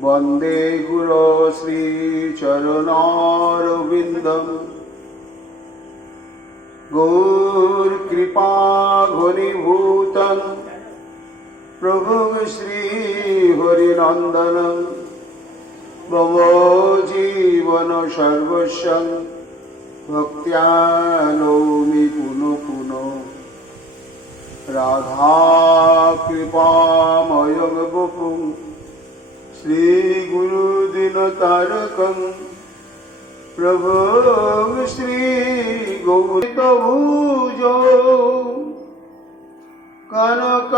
वन्दे गुरो श्रीचरणारविन्दम् गौरकृपाघनीभूतं प्रभुं श्रीहरिनन्दनं मम जीवन सर्वस्वं भक्त्या नौमि पुनः पुनः राधा कृपामयं वपुं श्रीगुरुदिनतारकं प्रभुं श्रीगौरितभुजो कनकावदातो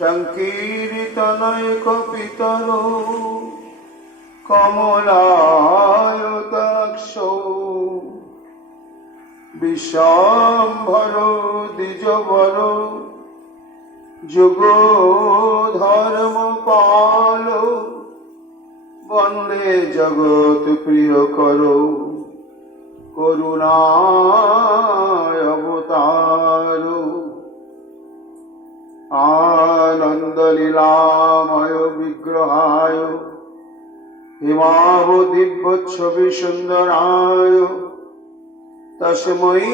संकीर्तनैकपितरो कमलायताक्षो विश्वाम्भरो द्विजवरो जुगो धर्मपालो वन्दे जगत् प्रियकरो करुणाय अवतारो आनन्दलीलामय विग्रहाय हिमावदिव्यच्छविसुन्दराय तस्मै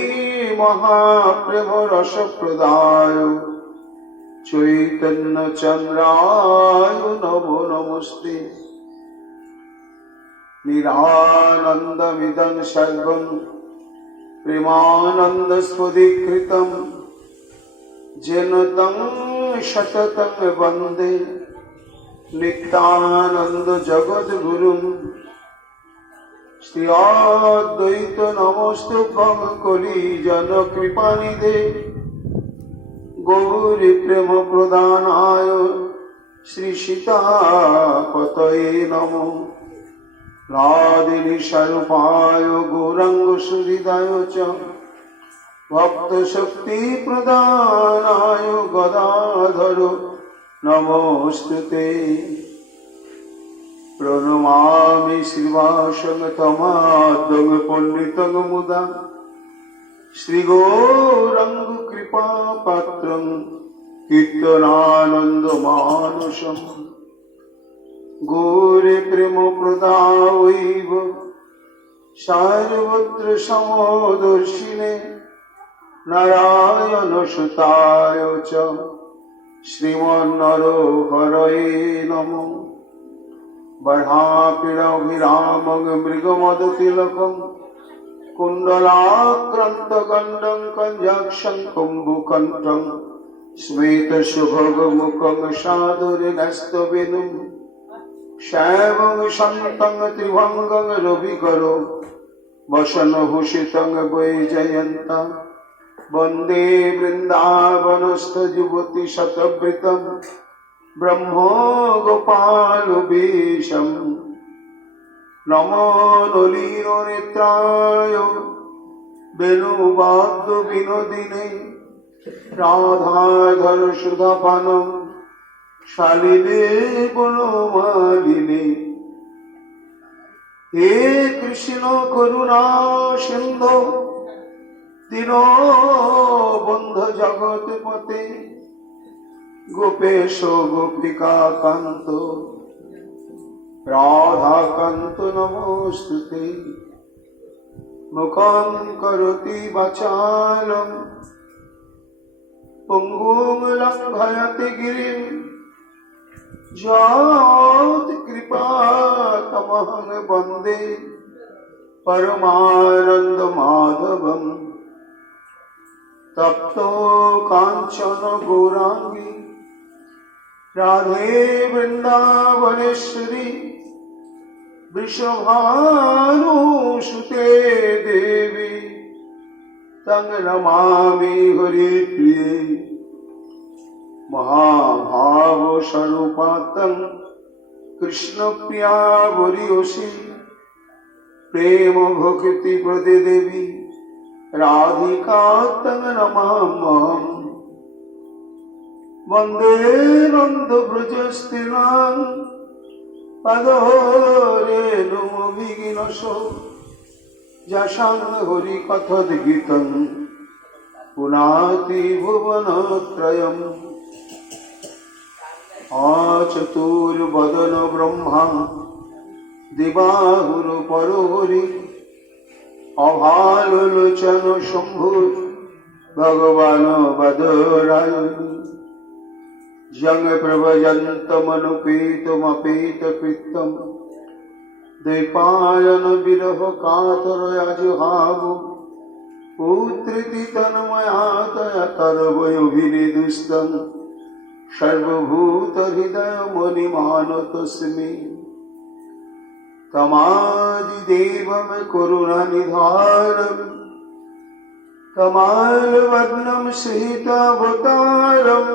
महाप्रेमरसप्रदाय चैतन्यचन्द्राय नमो नमस्ते। निरानन्दमिदं सर्वं प्रेमानन्दस्फुरीकृतं येन तं सततं वन्दे नित्यानन्दजगद्गुरुं श्री अद्वैत नमस्तुभ्यं कलिजनकृपानिधे गौरी प्रेम प्रदानाय श्री सीतापतये नमो लादिनी स्वरूपाय गौरांग सुहृदाय च भक्त शक्ति प्रदानाय गदाधर नमोस्तुते। प्रणमामि श्रीवासं तमाद्यं पंडितं मुदा श्रीगौरांग कृपापात्रं कीर्तनानन्दमानसम् गौरी प्रेमप्रदायैव सर्वत्र समदर्शिने नारायणसुताय च श्रीमन्नरहरये नमः। बर्हापीडभिरामं मृगमदतिलकं कुण्डलाक्रान्तगण्डं कञ्जाक्षं कुम्भकण्ठं श्वेतसुभगमुखं सादुर्नस्तवेनुं शैवं शन्तं त्रिभङ्गं रविकरो वसनभूषितं वैजयन्तं वन्दे वृन्दावनस्थयुवतिशतवृतं ब्रह्मो गोपालवेशं। नमो नलिननेत्राय वेणुवाद्यविनोदिने राधाधर सुधापानं शालिने गुणमालिने। हे कृष्ण करुणा सिन्धो दीनबन्धु जगत्पते गोपेश गोपिका कांत राधा कांत नमोस्तुते। मुखं करोति वाचालं पुंगुं लंघयति गिरिं यत्कृपातमहं वन्दे परमानन्दमाधवम्। तप्तो कांचन गौरांगी राधे वृंदावनेश्वरी वृषभानुसुते देवी तं नमामि हरिप्रिये। महाभावस्वरूपातं कृष्णप्रिया वरीयसी प्रेम भक्ति प्रदे देवी राधिका तं नमाम्यहम्। वन्दे नन्दव्रजस्थिरां पदरेणुविघ्नसो यशां हरिकथद्गीतं पुनाति भुवनत्रयम् चतुर्वदन ब्रह्मा दिवाहुरुपरोहरि अभालोचन शंभु भगवान वदराय जंग प्रभजन्तमनुपेतमपेत कृतं द्वैपायन विरह कातरयाजुहाव पुत्रिति तन्मयातया तरवयोभिनिदुष्टं सर्वभूत हृदय मणिमानतस्मै तमादिदेवं करुणानिधारम् कमालवदनं सीतावतारम्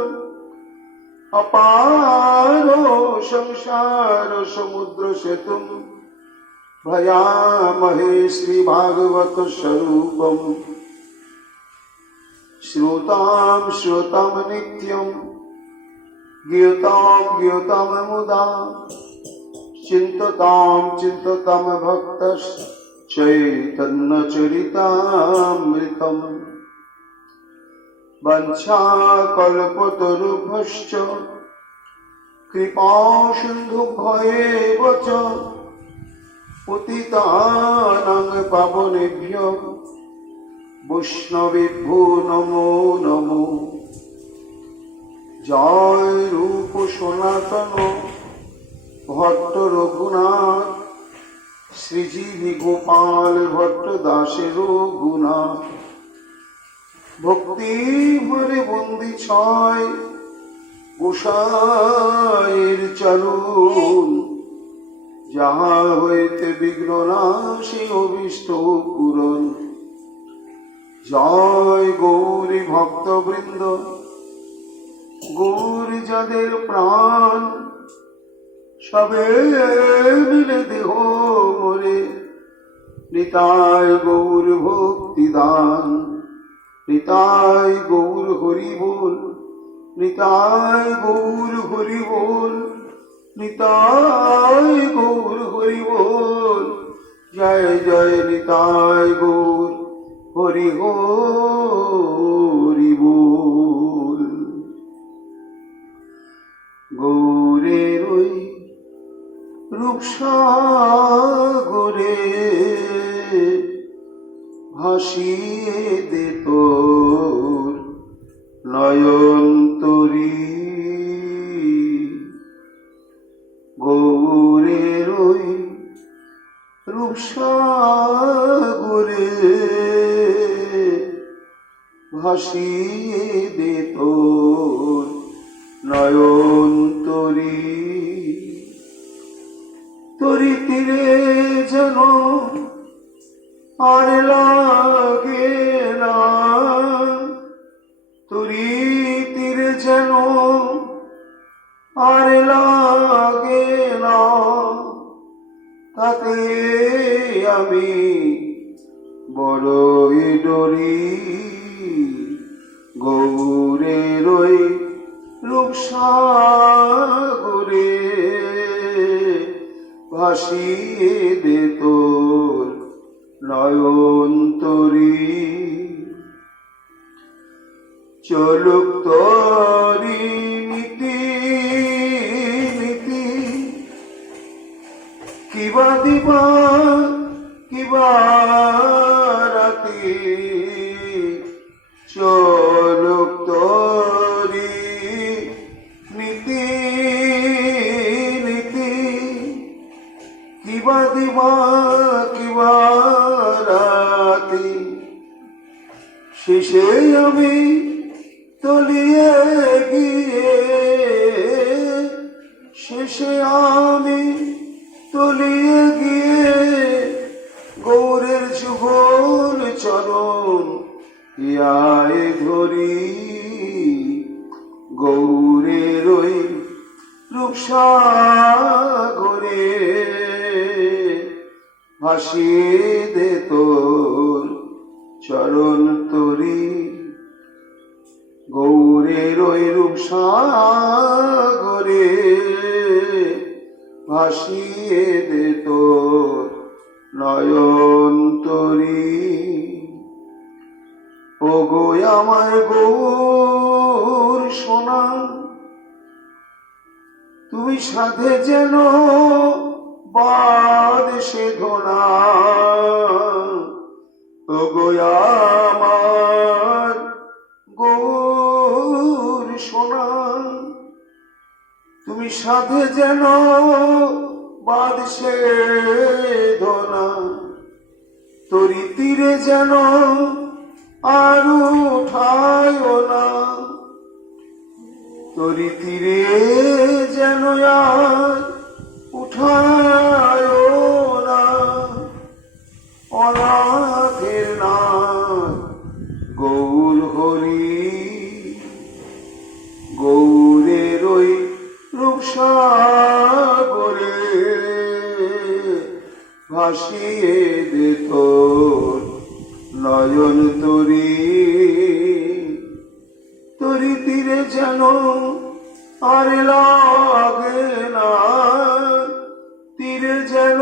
अपारो संसार समुद्र सेतुं भयामहे श्रीभागवत स्वरूपम् श्रुतां श्रुतं नित्यं ज्ञातां मुदा चिंततां भक्तश्चैतन्यचरितामृतम् वंशाकल्पतरुभ्यश्च कृपासिन्धुभ्येव च पतितानां पावनेभ्यो वैष्णवेभ्यो नमो नमो। जय रूप सनातन भट्ट रघुनाथ श्रीजीवी गोपाल भट्ट दासेर गुणाथ भक्ति भरे बंदी छय गोसाइर चरण जहाँ हইতে विघ्ननाशी अभीष्ट पूरण। जय गौरी भक्तवृंद गौरी जाদের प्राण सबे मिले देह मोरे निताय गौर भक्ति दान निताय गौर हरि बोल निताय गौर हरि बोल निताय गौर हरि बोल जय जय निताय गौर हरि हरि बोल। गौरेर ওই রূপসাগরে ভাসিয়ে দে তোর নয়ন তরী। গৌরের ওই রূপসাগরে ভাসিয়ে দে তোর নয়ন তরী। তরি তীরে যেন আর লাগে না তরি তীরে যেন আর লাগে না তাতে আমি বড়ই ডরি। গৌরের ওই রূপসাগরে ভাসিয়ে দে তোর নয়ন তরী। চলুক তরি নীতি নীতি কিবা দিবা কিবা রাতি। চলুক তরি নীতি নীতি কিবা দিবা কিবা রাতি। শেষে আমি তলিয়ে গিয়ে শেষে আমি তলিয়ে গিয়ে গৌরের যুগল চরণ ইয়ায় ধরি। গৌরের ওই রূপসাগরে ভাসিয়ে দে তোর চরণ তরী। গৌরের ওই রূপসাগরে ভাসিয়ে দে তোর নয়ন তরী। ও ওগো আমার গৌর সোনা, তুমি সাথে যেন বাদ সে ধোনা। ওগো আমার গৌর সোনা, তুমি সাথে যেন বাদ সে ধোনা। তরি তীরে যেন আর উঠায় না, তরি তীরে যেন আর উঠায় না। অনাথের নাম গৌর হরি, গৌরের ওই রূপসাগরে ভাসিয়ে দে তোর নয়ন তরি। তরি তীরে যেন আর লাগে না, তীরে যেন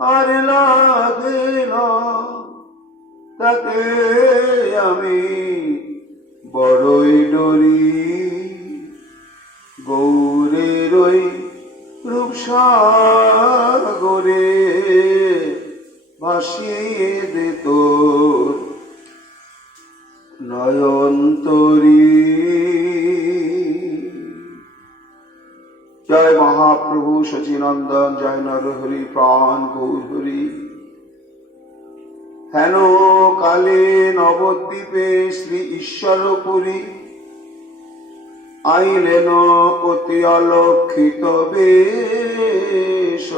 আর লাগে না। তাকে আমি বড়ই ডরি, গৌরের ওই রূপসাগরে ভাসিয়ে দে তোর নয়ন তরি। জয় মহাপ্রভু সচিনন্দন, জয় নরহরি, প্রাণ গৌর হরি। হেন কালে নবদ্বীপে শ্রী ঈশ্বরপুরী, আইলেন অতি অলক্ষিত বেশ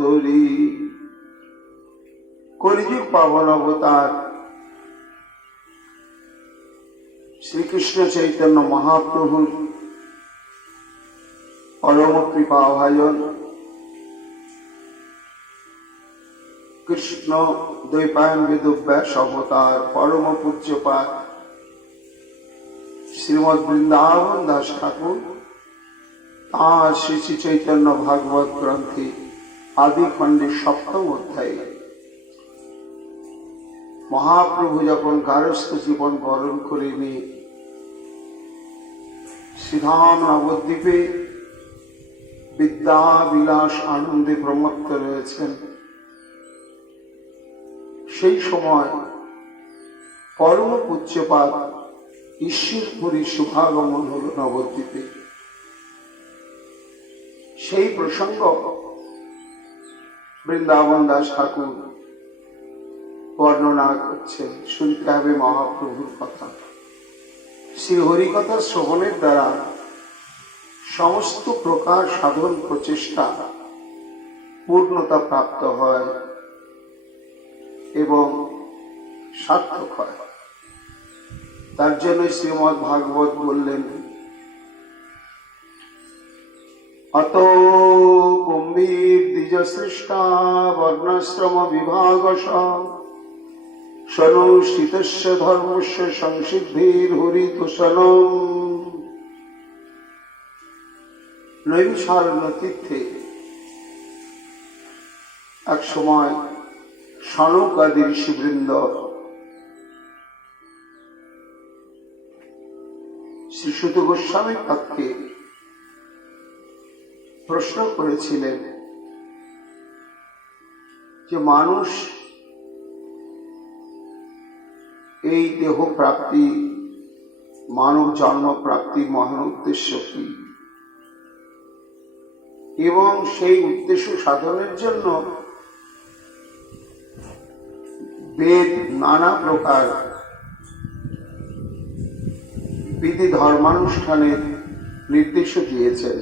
ধরি। কলিযুগ পাবন অবতার শ্রীকৃষ্ণ চৈতন্য মহাপ্রভুর পরম কৃপা ভাজন কৃষ্ণ দ্বৈপায়ন বেদব্যাস অবতার পরম পূজ্যপাদ শ্রীমৎ বৃন্দাবন দাস ঠাকুর তাঁর শ্রী শ্রী চৈতন্য ভাগবত গ্রন্থে আদি খণ্ডের সপ্তম অধ্যায়ে মহাপ্রভু যখন গারস্থ জীবন বরণ করে নিয়ে শ্রীধাম নবদ্বীপে বিদ্যা বিলাস আনন্দে প্রমত্ত রয়েছেন, সেই সময় পরম পূজ্যপাদ ঈশ্বরপুরী শুভাগমন হল নবদ্বীপে। সেই প্রসঙ্গ বৃন্দাবন দাস ঠাকুর বর্ণনা করছেন। শুনতে হবে মহাপ্রভুর কথা। শ্রী হরিকথা শ্রবণের দ্বারা সমস্ত প্রকার সাধন প্রচেষ্টা পূর্ণতা প্রাপ্ত হয় এবং সার্থক হয়। তার জন্য শ্রীমৎ ভাগবত বললেন, অত কুম্ভীর দ্বিজ সৃষ্টা বর্ণাশ্রম বিভাগশ সনুষ্ঠিতস্য ধর্মস্য সংসিদ্ধির হরিতোষণম। নৈমিষারণ্য তীর্থে এক সময় সনকাদি ঋষিবৃন্দ শ্রী সুত গোস্বামীর পক্ষে প্রশ্ন করেছিলেন যে মানুষ এই দেহ প্রাপ্তি, মানব জন্ম প্রাপ্তির মহান উদ্দেশ্য কি, এবং সেই উদ্দেশ্য সাধনের জন্য বেদ নানা প্রকার বিধি ধর্মানুষ্ঠানের নির্দেশ দিয়েছেন।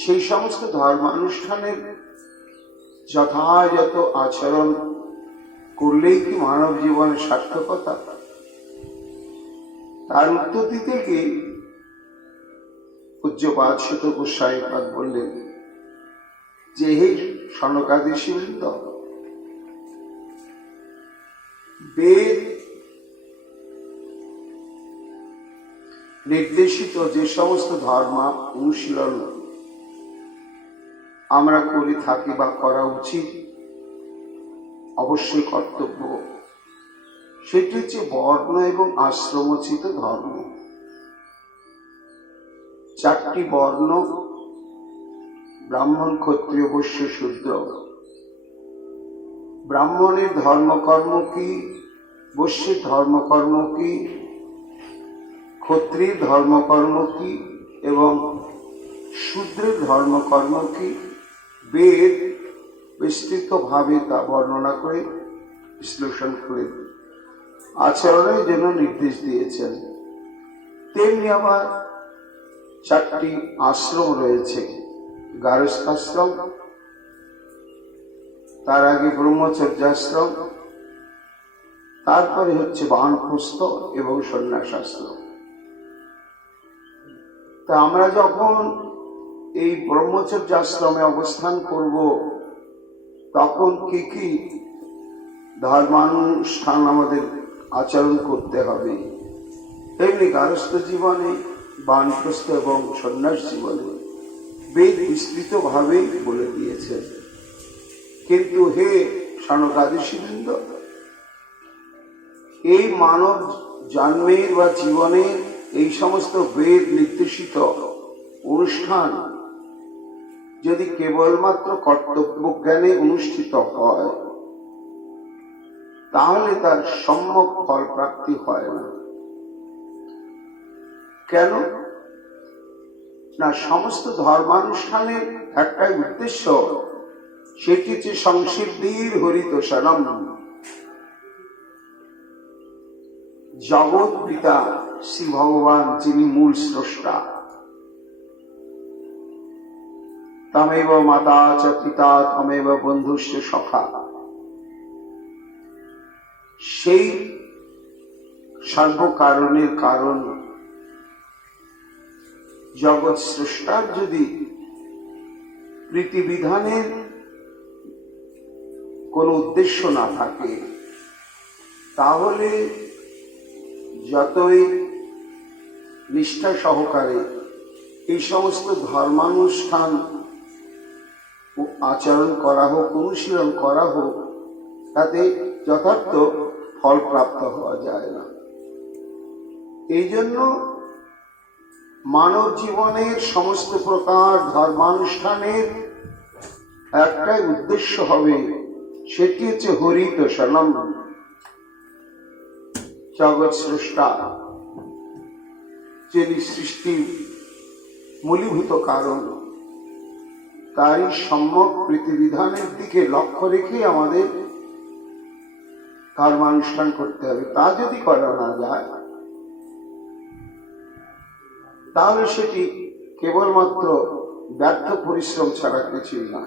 সেই সমস্ত ধর্মানুষ্ঠানের যথাযথ আচরণ করলেই কি মানব জীবনের সার্থকতা? তার উত্তর দিতে গিয়ে পূজ্যপাদ সুত গোস্বামীপাদ বললেন যে, হে সনকাদি ঋষিবৃন্দ, বেদ নির্দেশিত যে সমস্ত ধর্ম অনুশীলন আমরা করে থাকি বা করা উচিত, অবশ্যই কর্তব্য সেটি হচ্ছে বর্ণ এবং আশ্রমোচিত ধর্ম। চারটি বর্ণ, ব্রাহ্মণ, ক্ষত্রিয়, বৈশ্য, শূদ্র। ব্রাহ্মণের ধর্মকর্ম কি, বৈশ্যের ধর্মকর্ম কি, ক্ষত্রিয়ের ধর্মকর্ম কি এবং শূদ্রের ধর্মকর্ম কি, বেদ বিস্তৃতভাবে তা বর্ণনা করে বিশ্লেষণ করে আচরণের জন্য নির্দেশ দিয়েছেন। তেমনি আবার চারটি আশ্রম রয়েছে। গারস্থাশ্রম, তার আগে ব্রহ্মচর্যাশ্রম, তারপরে হচ্ছে বানপ্রস্থ এবং সন্ন্যাসাশ্রম। তা আমরা যখন এই ব্রহ্মচর্যাশ্রমে অবস্থান করব, তখন কি কি ধর্মানুষ্ঠান আমাদের আচরণ করতে হবে, তেমনি গারস্থ জীবনে, বানপ্রস্থ এবং সন্ন্যাস জীবনে বেদ বিস্তৃতভাবে বলে দিয়েছে। কিন্তু হে সনকাদিবৃন্দ, এই মানব জন্মের বা জীবনের এই সমস্ত বেদ নির্দেশিত অনুষ্ঠান যদি কেবলমাত্র কর্তব্য জ্ঞানে অনুষ্ঠিত হয়, তাহলে তার সম্যক ফল প্রাপ্তি হয় না। কেন না? সমস্ত ধর্মানুষ্ঠানের একটাই উদ্দেশ্য, সেটি হচ্ছে সংসিদ্ধির হরিতোষণম। জগৎ পিতা শ্রী ভগবান, যিনি মূল স্রষ্টা, তমেব মাতা চ পিতা তমেব বন্ধুশ্চ সখা, সেই সর্বকারণের কারণ জগৎ স্রষ্টার যদি প্রীতিবিধানের কোন উদ্দেশ্য না থাকে, তাহলে যতই নিষ্ঠা সহকারে এই সমস্ত ধর্মানুষ্ঠান আচরণ করা হোক, অনুশীলন করা হোক, তাতে যথার্থ ফল প্রাপ্ত হওয়া যায় না। এই জন্য মানব জীবনের সমস্ত প্রকার ধর্মানুষ্ঠানের একটাই উদ্দেশ্য হবে, সেটি হচ্ছে হরিতোষণম। জগৎ স্রষ্টা, যিনি সৃষ্টির মূলীভূত কারণ, তারই সম্যক প্রীতিবিধানের দিকে লক্ষ্য রেখে আমাদের ধর্মানুষ্ঠান করতে হবে। তা যদি করা না যায়, তাহলে সেটি কেবলমাত্র ব্যর্থ পরিশ্রম ছাড়া কিছুই না।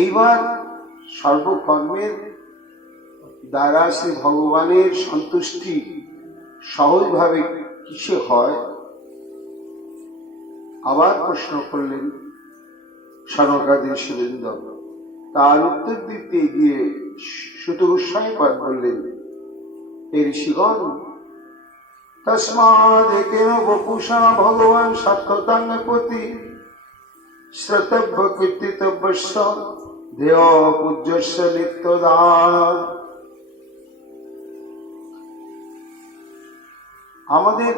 এইবার সর্বকর্মের দ্বারা শ্রী ভগবানের সন্তুষ্টি সহজভাবে কিসে হয়, আবার প্রশ্ন করলেন সনকাদিবৃন্দ। তার উত্তর দিতে গিয়ে সুত গোস্বামীপাদ বললেন, হে ঋষিগণ, তস্মাদেকেন বপুষা ভগবান সাক্ষতাঙ্গপতি শ্রোতব্য কীর্তিতব্যস্য ধ্যেয় পূজ্যস্য নিত্যদা। আমাদের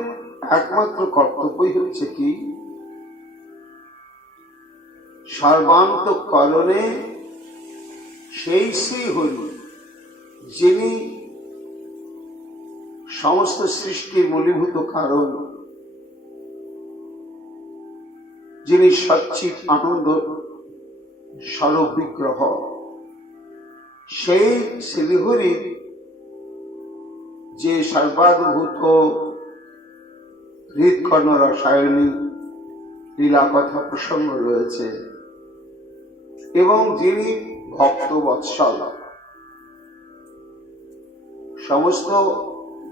একমাত্র কর্তব্যই হচ্ছে কি, সর্বান্তঃকরণে সেই শ্রী হরি, যিনি সমস্ত সৃষ্টির মূলীভূত কারণ, যিনি সচ্চিৎ আনন্দ স্বরূপ বিগ্রহ, সেই শ্রীহরির যে সর্বাদ্ভুত হৃৎকর্ণ রসায়নী লীলা কথা প্রসঙ্গ রয়েছে, এবং যিনি ভক্ত বৎসল, সমস্ত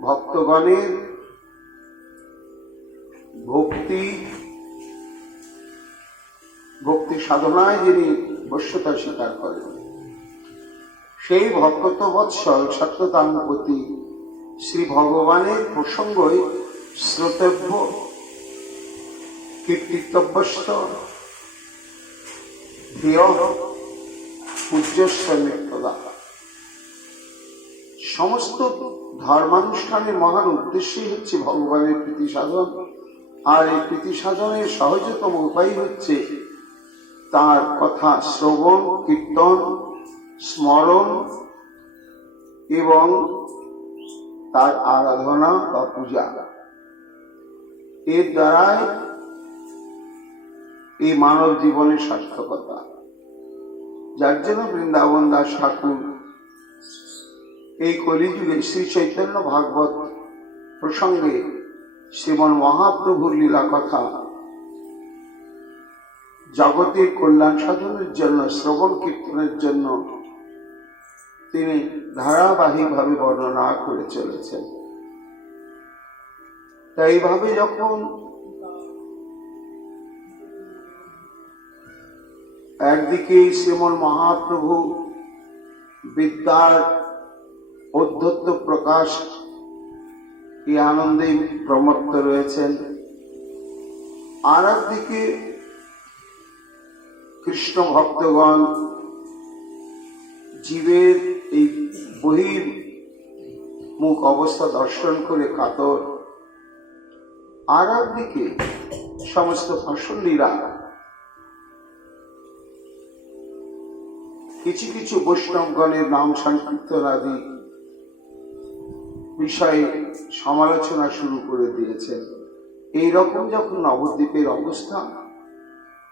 ভক্তগণের ভক্তি সাধনায় যিনি বশ্যতা স্বীকার করেন, সেই ভক্ত বৎসল সত্যতাঙ্গপতি শ্রী ভগবানের প্রসঙ্গই শ্রোতব্য কীর্তিতব্যস্য ধ্যেয় পূজ্যস্য নিত্যদা। সমস্ত ধর্মানুষ্ঠানের মহান উদ্দেশ্যই হচ্ছে ভগবানের প্রীতি সাধন, আর এই প্রীতি সাধনের সহজতম উপায় হচ্ছে তার কথা শ্রবণ, কীর্তন, স্মরণ এবং তার আরাধনা বা পূজা। এর দ্বারাই এই মানব জীবনের সার্থকতা। যার জন্য বৃন্দাবন দাস ঠাকুর এই কলিযুগে শ্রী চৈতন্য ভাগবত প্রসঙ্গে শ্রীমন মহাপ্রভুর লীলা কথা জগতের কল্যাণ সাধনের জন্য, শ্রবণ কীর্তনের জন্য তিনি ধারাবাহিকভাবে বর্ণনা করে চলেছেন। তাই এইভাবে যখন একদিকে শ্রীমন মহাপ্রভু বিদ্যার অধ্যত্ত প্রকাশ এই আনন্দে প্রমত্ত রয়েছেন, আর একদিকে কৃষ্ণ ভক্তগণ জীবের এই বহির মুখ অবস্থা দর্শন করে কাতর, আর একদিকে সমস্ত ফসলীরা কিছু কিছু বৈষ্ণবগণের নাম সংকীর্তন আদি বিষয়ে সমালোচনা শুরু করে দিয়েছেন। এইরকম যখন নবদ্বীপের অবস্থা,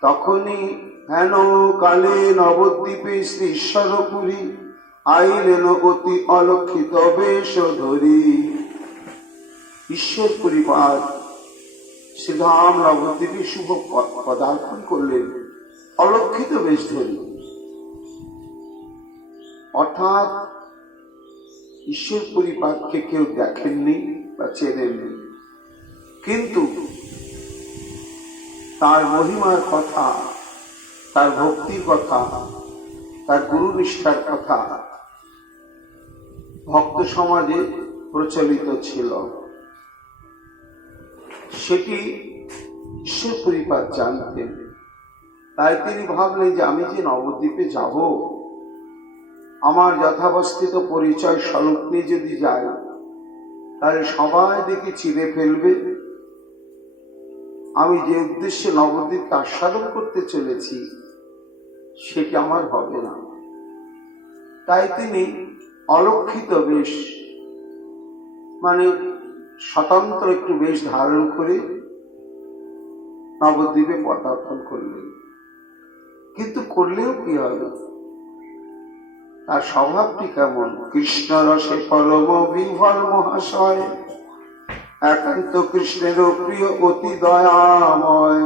তখনই হেন কালে নবদ্বীপে শ্রী ঈশ্বরপুরী আইলেন অতি অলক্ষিত বেশ ধরি। ঈশ্বর পরিবার শ্রীধাম নবদ্বীপে শুভ পদার্পণ করলেন অলক্ষিত বেশ ধরি, অর্থাৎ ঈশ্বর পরিবারকে কেউ দেখেননি বা চেনেননি, কিন্তু তার মহিমার কথা, তার ভক্তির কথা, তার গুরু নিষ্ঠার কথা ভক্ত সমাজে প্রচলিত ছিল। সেটি ঈশ্বর পরিবার জানতেন। তাই তিনি ভাবলেন যে আমি যে নবদ্বীপে যাব, আমার যথাবস্থিত পরিচয় স্বরূপ নিয়ে যদি যাই, তাহলে সবাই দেখে চিনে ফেলবে আমি যে উদ্দেশ্যে নবদ্বীপকে আস্বাদন করতে চলেছি সেটি আমার হবে না। তাই তিনি অলক্ষিত বেশ, মানে স্বতন্ত্র একটু বেশ ধারণ করে নবদ্বীপে পদার্পণ করলেন। কিন্তু করলেও কি হবে, তার স্বভাবটি কেমন? কৃষ্ণ রসে পরম বিহ্বল মহাশয়, একান্ত কৃষ্ণের প্রিয় অতি দয়াময়,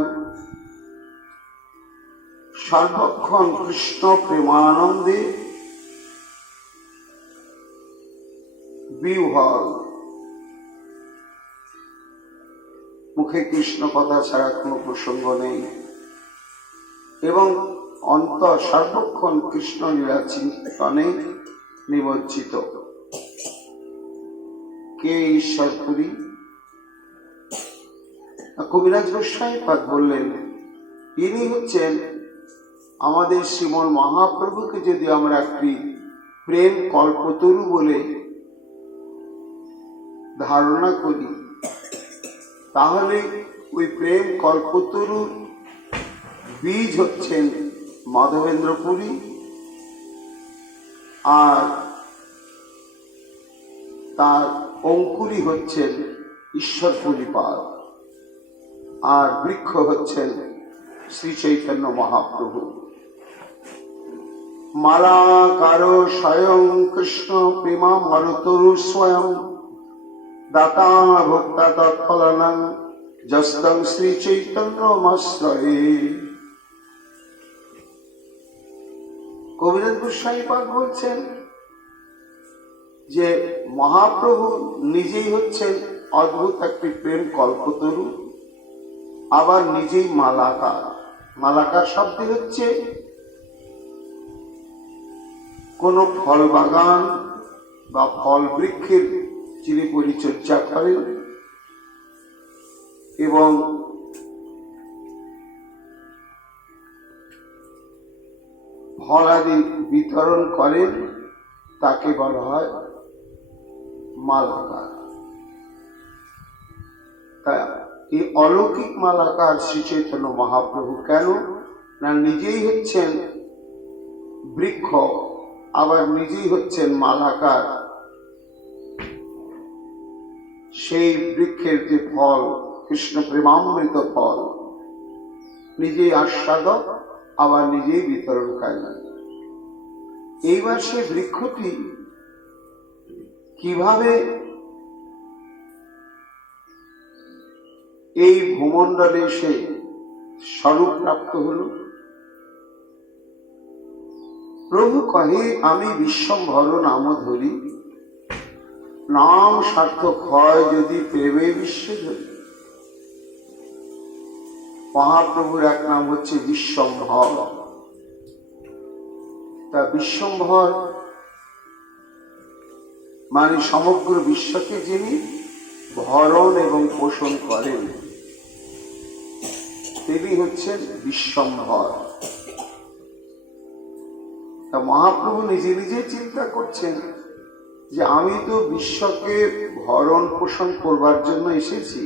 সর্বক্ষণ কৃষ্ণ প্রেমানন্দে বিহ্বল। মুখে কৃষ্ণ কথা ছাড়া কোনো প্রসঙ্গ নেই এবং অন্তর সর্বক্ষণ কৃষ্ণ লীলা চিন্তনে নিমজ্জিত। কে ঈশ্বরপুরী? কবিরাজ গোস্বামী পাদ বললেন, ইনি হচ্ছেন আমাদের শ্রীমন মহাপ্রভুকে যদি আমরা একটি প্রেম কল্পতরু বলে ধারণা করি, তাহলে ওই প্রেম কল্পতরুর বীজ হচ্ছেন মাধবেন্দ্র পুরী, আর তার অঙ্কুরী হচ্ছেন ঈশ্বরপুরী পাদ, আর বৃক্ষ হচ্ছেন শ্রী চৈতন্য মহাপ্রভু। মালা কারো স্বয়ং কৃষ্ণ প্রেমা মরতরু স্বয়ং, দাতা ভোক্তা তৎফলনং যস্তং শ্রী চৈতন্যমাশ্রয়ে। কবিরাজ গোস্বামী পাদ বলছেন যে মহাপ্রভু নিজেই হচ্ছেন অদ্ভুত একটি প্রেম কল্পতরু, আবার নিজেই মালাকার। মালাকার শব্দ হচ্ছে কোন ফল বাগান বা ফল বৃক্ষের যিনি পরিচর্যা করেন এবং ফল আদি বিতরণ করেন, তাকে বলা হয় মালাকার। তা এই অলৌকিক মালাকার শ্রী চৈতন্য মহাপ্রভু কেন না নিজেই হচ্ছেন বৃক্ষ, আবার নিজেই হচ্ছেন মালাকার। সেই বৃক্ষের যে ফল কৃষ্ণ প্রেমামৃত ফল, নিজেই আস্বাদক আবার নিজেই বিতরণকারী। এইবার সেই বৃক্ষটি কিভাবে এই ভূমণ্ডলে সে স্বরূপ প্রাপ্ত হল? প্রভু কহে আমি বিশ্বম্ভর নাম ধরি, নাম সার্থক হয় যদি প্রেমে বিশ্বে ধরি। মহাপ্রভুর এক নাম হচ্ছে বিশ্বম্ভর। তা বিশ্বম্ভর মানে সমগ্র বিশ্বকে যিনি ভরণ এবং পোষণ করেন, তিনি হচ্ছেন বিশ্বম্ভর। তা মহাপ্রভু নিজে নিজে চিন্তা করছেন যে আমি তো বিশ্বকে ভরণ পোষণ করবার জন্য এসেছি,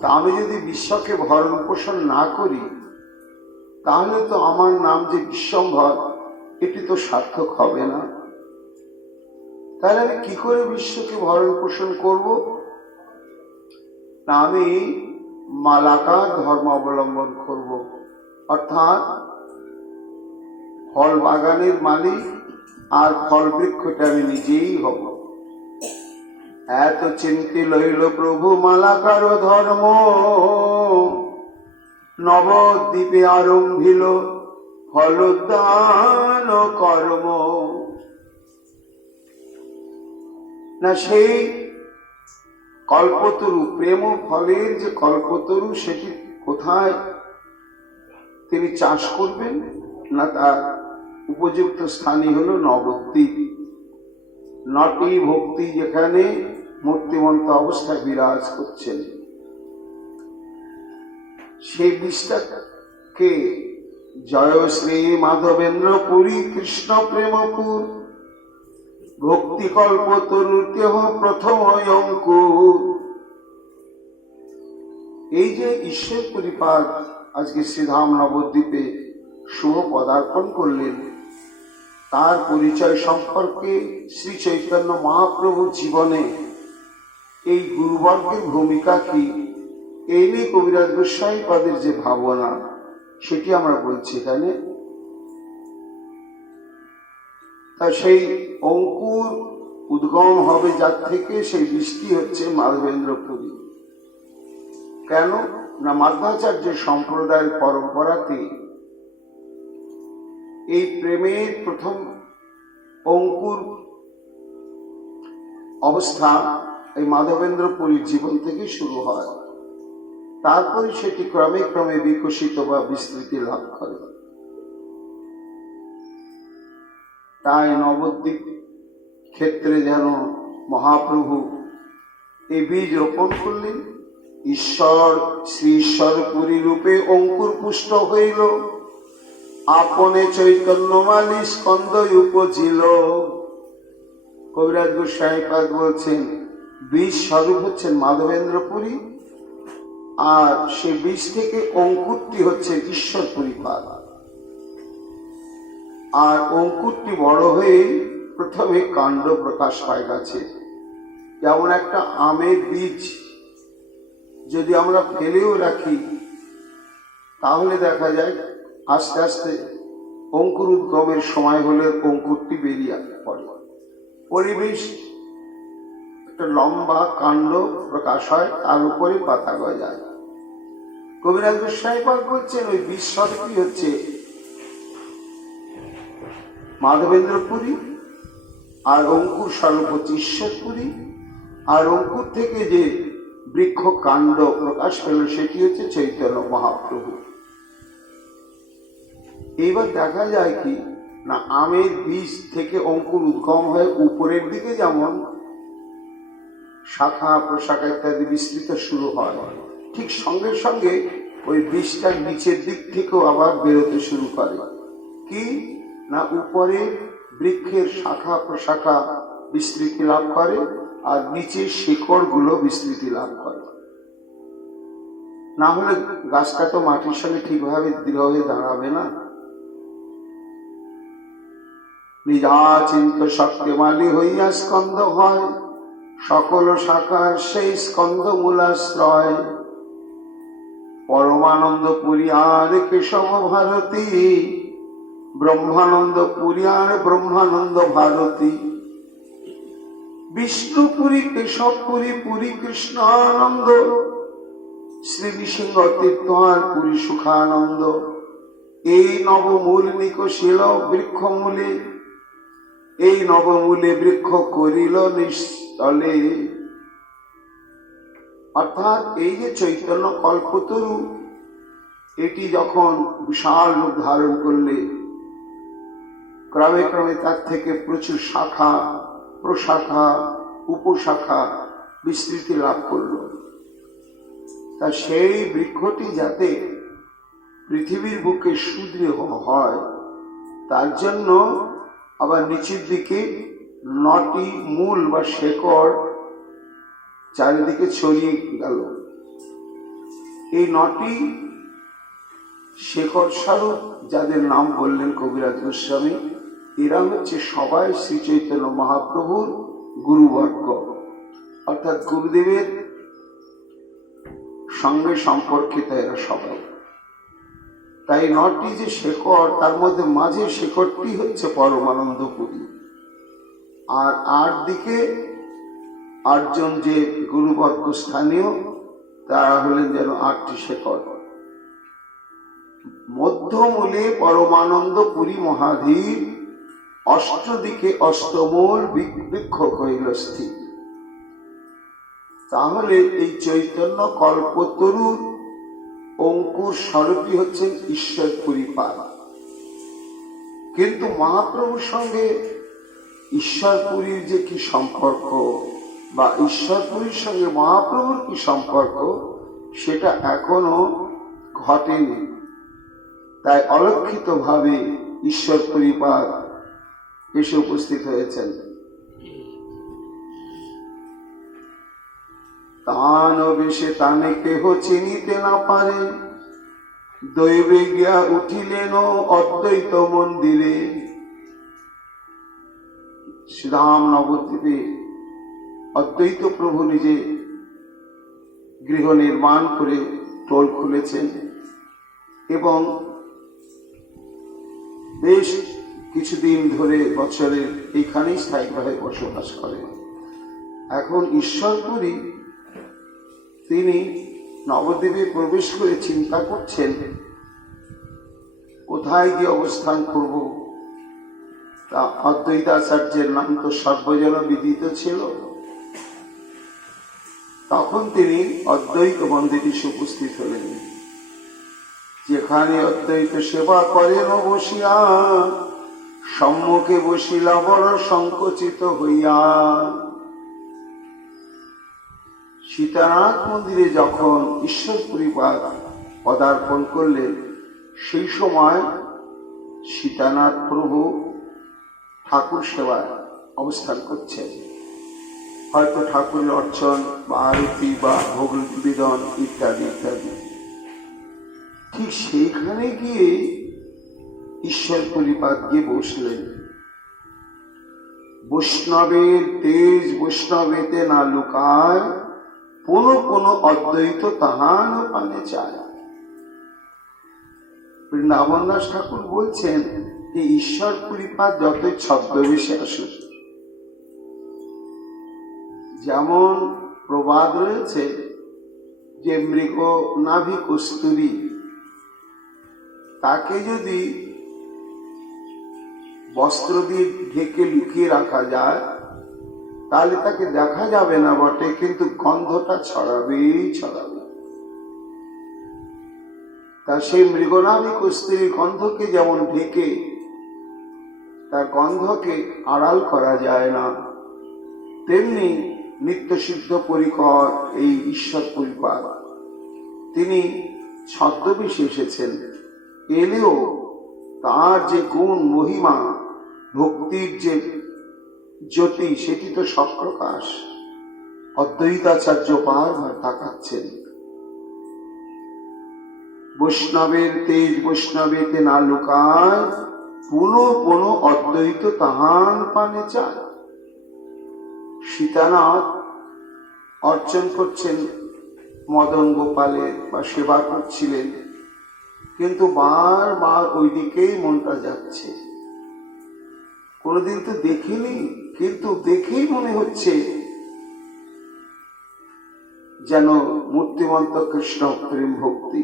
তা আমি যদি বিশ্বকে ভরণ পোষণ না করি তাহলে তো আমার নাম যে বিশ্বম্ভর এটি তো সার্থক হবে না। তাহলে আমি কি করে বিশ্বকে ভরণ পোষণ করব? না আমি মালাকার ধর্ম অবলম্বন করব, অর্থাৎ ফল বাগানের মালিক আর ফল বৃক্ষটা আমি নিজেই হব। এত চিন্তি লইল প্রভু মালাকার ধর্ম, নবদ্বীপে আরম্ভিল ফলদান কর্ম। না সেই কল্পতরু, প্রেম ফলের যে কল্পতরু, সেটি কোথায় তিনি চাষ করবেন? না তার উপযুক্ত স্থানই হল নবদ্বীপ। নটি ভক্তি যেখানে মূর্তিমন্ত অবস্থায় বিরাজ করছেন, সেই বীজটাকে জয় শ্রী মাধবেন্দ্র পুরী কৃষ্ণ প্রেমপুর, ভক্তি কল্প তরুর কেহ প্রথম অঙ্কুর। এই যে ঈশ্বর পরিপাদ আজকে শ্রীধাম নবদ্বীপে শুভ পদার্পণ করলেন, তার পরিচয় সম্পর্কে শ্রী চৈতন্য মহাপ্রভুর জীবনে এই গুরুবর্গের ভূমিকা কি, এই নিয়ে কবিরাজ গোস্বামী পাদের যে ভাবনা, সেটি আমরা বলছি এখানে। তা সেই অঙ্কুর উদ্গম হবে যার থেকে, সেই বৃষ্টি হচ্ছে মাধবেন্দ্রপুরী। কেন না মাধ্বাচার্য সম্প্রদায়ের পরম্পরাতে এই প্রেমের প্রথম অঙ্কুর অবস্থা এই মাধবেন্দ্রপুরীর জীবন থেকে শুরু হয়, তারপরে সেটি ক্রমে ক্রমে বিকশিত বা বিস্তৃতি লাভ করে। তাই নবদ্বীপ ক্ষেত্রে যেন মহাপ্রভু এই বীজ রোপণ করলেন। ঈশ্বর শ্রী ঈশ্বর পুরী রূপে অঙ্কুর পুষ্ট হইল, আপনে চৈতন্য মালি স্কন্দ উপজিল। কবিরাজ গোস্বামী পাদ বলছেন বীজ স্বরূপ হচ্ছেন মাধবেন্দ্রপুরী, আর সেই বীজ থেকে অঙ্কুরটি হচ্ছে ঈশ্বর পরিপাদ। আর অঙ্কুরটি বড় হয়ে প্রথমে কাণ্ড প্রকাশ পায় গাছে। যেমন একটা আমের বীজ যদি আমরা ফেলেও রাখি, তাহলে দেখা যায় আস্তে আস্তে অঙ্কুর উদ্গমের সময় হলে অঙ্কুরটি বেরিয়ে পড়ে। পরিবেশ একটা লম্বা কাণ্ড প্রকাশ হয়, তার উপরে পাতা গজায়। কবিরাজ গোস্বামী পাদ বলছেন ওই বিশ্বটি হচ্ছে মাধবেন্দ্রপুরী, আর অঙ্কুর স্বরূপ হচ্ছে ঈশ্বরপুরী, আর অঙ্কুর থেকে যে বৃক্ষ কাণ্ড প্রকাশ পেল সেটি হচ্ছে চৈতন্য মহাপ্রভু। এইবার দেখা যায় কি না আমের বীজ থেকে অঙ্কুর উদ্গম হয়ে উপরের দিকে যেমন শাখা প্রশাখা ইত্যাদি বিস্তৃত শুরু হয়, ঠিক সঙ্গে সঙ্গে ওই বীজটার নিচের দিক থেকেও আবার বেরোতে শুরু করে। কি না উপরে বৃক্ষের শাখা প্রশাখা বিস্তৃতি লাভ করে, আর নিচের শিকড় গুলো বিস্তৃতি লাভ করে। না হলে গাছটা তো মাটির সঙ্গে ঠিকভাবে দৃঢ় হয়ে দাঁড়াবে না। নিজাচিন্ত শক্তিমালী হইয়া স্কন্ধ হয়, সকল শাখার সেই স্কন্ধ মূলাশ্রয়। পরমানন্দ পুরী আর কেশব ভারতী, ব্রহ্মানন্দ পুরী আর ব্রহ্মানন্দ ভারতী। বিষ্ণুপুরী কেশবপুরী পুরী কৃষ্ণানন্দ, শ্রী নৃসিংহ তীর্থ আর পুরী সুখানন্দ। এই নবমূল নিকশিল বৃক্ষ মূলে, এই নবমূলে বৃক্ষ করিল নিশ্চলে। অর্থাৎ এই যে চৈতন্য কল্পতরু, এটি যখন বিশাল রূপ ধারণ করলে ক্রমে ক্রমে তার থেকে প্রচুর শাখা প্রশাখা উপশাখা বিস্তৃতি লাভ করল। তা সেই বৃক্ষটি যাতে পৃথিবীর বুকে সুদৃঢ় হয়, তার জন্য আবার নিচের দিকে 9টি মূল বা শেকড় চারিদিকে ছড়িয়ে গেল। এই 9টি শেকড় স্বরূপ যাদের নাম বললেন কবিরাজ গোস্বামী, এরা হচ্ছে সবাই শ্রী চৈতন্য মহাপ্রভুর গুরুবর্গ, অর্থাৎ গুরুদেবের সঙ্গে সম্পর্কিত এরা সবাই। তাই 9টি যে শেকড়, তার মধ্যে মাঝের শেকড়টি হচ্ছে পরমানন্দ পুরী, আর 8 দিকে 8 জন যে গুরুবর্গ স্থানীয়, তারা হলেন যেন 8টি শেকড়। মধ্যমূলে পরমানন্দ পুরী মহাধীর, অষ্টদিকে অষ্টমূল বৃক্ষ কইল স্থির। তাহলে এই চৈতন্য কল্পতরুর অঙ্কুর স্বরূপই হচ্ছেন ঈশ্বরপুরী পাদ। কিন্তু মহাপ্রভুর সঙ্গে ঈশ্বরপুরীর যে কি সম্পর্ক, বা ঈশ্বরপুরীর সঙ্গে মহাপ্রভুর কি সম্পর্ক, সেটা এখনো ঘটেনি। তাই অলক্ষিত ভাবে ঈশ্বরপুরী পাদ এসে উপস্থিত হয়েছেন। তান বেশে তানে কেহ চিনিতে না পারে, দৈবে গিয়া উঠিলেন অদ্বৈত মন্দিরে। শ্রীধাম নবদ্বীপে অদ্বৈত প্রভু নিজে গৃহ নির্মাণ করে টোল খুলেছেন এবং বেশ কিছুদিন ধরে বছরের এইখানেই স্থায়ীভাবে বসবাস করেন। এখন ঈশ্বরপুরী তিনি নবদ্বীপে প্রবেশ করে চিন্তা করছেন কোথায় গিয়ে অবস্থান করব। তা অদ্বৈতাচার্যের নাম তো সর্বজন বিদিত ছিল। তখন তিনি অদ্বৈত মন্দিরে উপস্থিত হলেন, যেখানে অদ্বৈত সেবা করেন বসিয়া, সম্মুখে বসিলা বড় সংকোচিত হইয়া। সীতানাথ মন্দিরে যখন ঈশ্বরপুরী পাদ পদার্পণ করলেন, সেই সময় সীতানাথ প্রভু ঠাকুর সেবায় অবস্থান করছেন। হয়তো ঠাকুরের অর্চন বা আরতি বা ভোগ নিবেদন ইত্যাদি ইত্যাদি। ঠিক সেইখানে গিয়ে ঈশ্বরপুরী পাদ গিয়ে বসলেন। বৈষ্ণবের তেজ বৈষ্ণবেতে না লুকায়, পুন পুন অদ্বৈত তাহান পানে চায়। বৃন্দাবন দাস ঠাকুর বলছেন যে ঈশ্বরপুরী পাদ যতই ছদ্মবেশে আসুক, যেমন প্রবাদ রয়েছে যে মৃগ নাভি কস্তুরী, তাকে যদি বস্ত্র দিয়ে ঢেকে লুকিয়ে রাখা যায় তাহলে তাকে দেখা যাবে না বটে, কিন্তু গন্ধটা ছড়াবেই ছড়াবে। তা সেই মৃগনাভি কস্তুরীর গন্ধকে যেমন ঢেকে তার গন্ধকে আড়াল করা যায় না, তেমনি নিত্য সিদ্ধ পরিকর এই ঈশ্বরপুরী পাদ তিনি ছদ্মবেশে এসেছেন। এলেও তার যে গুণ মহিমা, ভক্তির যে জ্যোতি, সেটি তো সপ্রকাশ। অদ্বৈতাচার্য বারবার তাকাচ্ছেন, বৈষ্ণবের তেজ বৈষ্ণবেতে না লুকায়, পুনঃ পুনঃ অদ্বৈত তাহান পানে চায়। সীতানাথ অর্চন করছেন মদন গোপালের বা সেবা করছিলেন, কিন্তু বারবার ওই দিকেই মনটা যাচ্ছে। কোনদিন তো দেখিনি, কিন্তু দেখেই মনে হচ্ছে যেন মূর্তিমন্ত কৃষ্ণ প্রেম ভক্তি।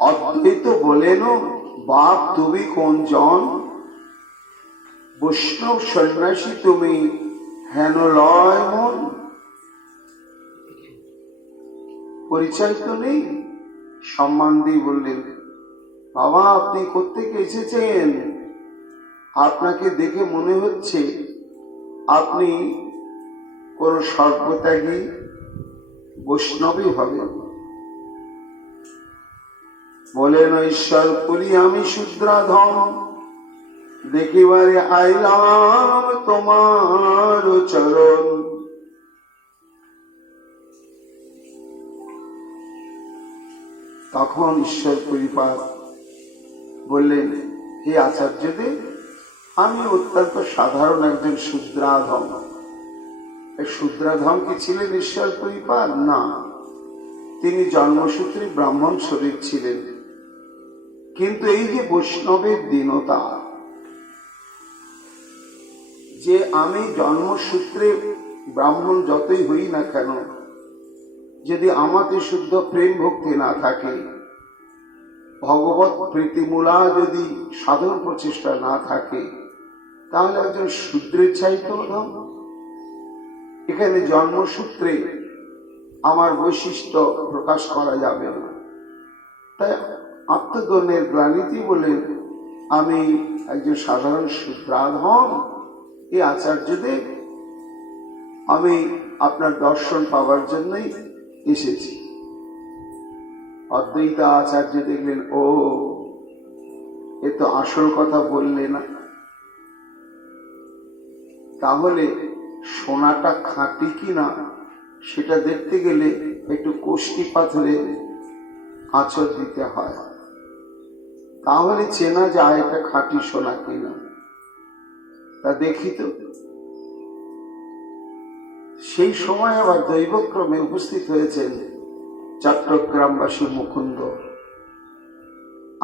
অদ্বৈত বলেন, বাপ তুমি কোন জন, বৈষ্ণব সন্ন্যাসী তুমি হেন লয় মন। পরিচয় তো নেই। সম্মান দিয়ে বললেন, বাবা আপনি কোত্থেকে এসেছেন? আপনাকে দেখে মনে হচ্ছে আপনি কোন সর্বত্যাগী বৈষ্ণবই হবেন। বলেন, ঈশ্বরপুরী আমি শূদ্রাধম, দেখিবারে আইলাম তোমার চরণ। তখন ঈশ্বর পরিপাত বললেন, হে আচার্যদেব, আমি অত্যন্ত সাধারণ একজন শূদ্রাধম। শূদ্রাধম কি ছিলেন ঈশ্বর পরিপাত? না, তিনি জন্মসূত্রে ব্রাহ্মণ শরীর ছিলেন। কিন্তু এই যে বৈষ্ণবের দীনতা, যে আমি জন্মসূত্রে ব্রাহ্মণ যতই হই না কেন, যদি আমাতে শুদ্ধ প্রেম ভক্তি না থাকে, ভগবত প্রীতিমূলা যদি সাধন প্রচেষ্টা না থাকে, তাহলে একজন শূদ্রের চাইতে অধম। এখানে জন্মসূত্রে আমার বৈশিষ্ট্য প্রকাশ করা যাবে না। তাই আত্মদনের গ্লানিতি বলে আমি একজন সাধারণ শূদ্রাধম। এই আচার্যদেব, আমি আপনার দর্শন পাওয়ার জন্যই এসেছি। অদ্বৈত আচার্য দেখলেন, ও এ তো আসল কথা বললে না। তাহলে সোনাটা খাঁটি কিনা সেটা দেখতে গেলে একটু কোষ্টি পাথরে আঁচড় দিতে হয়, তাহলে চেনা যায় এটা খাঁটি সোনা কিনা। তা দেখি তো। সেই সময় আবার দৈবক্রমে উপস্থিত হয়েছেন চট্টগ্রামবাসী মুকুন্দ।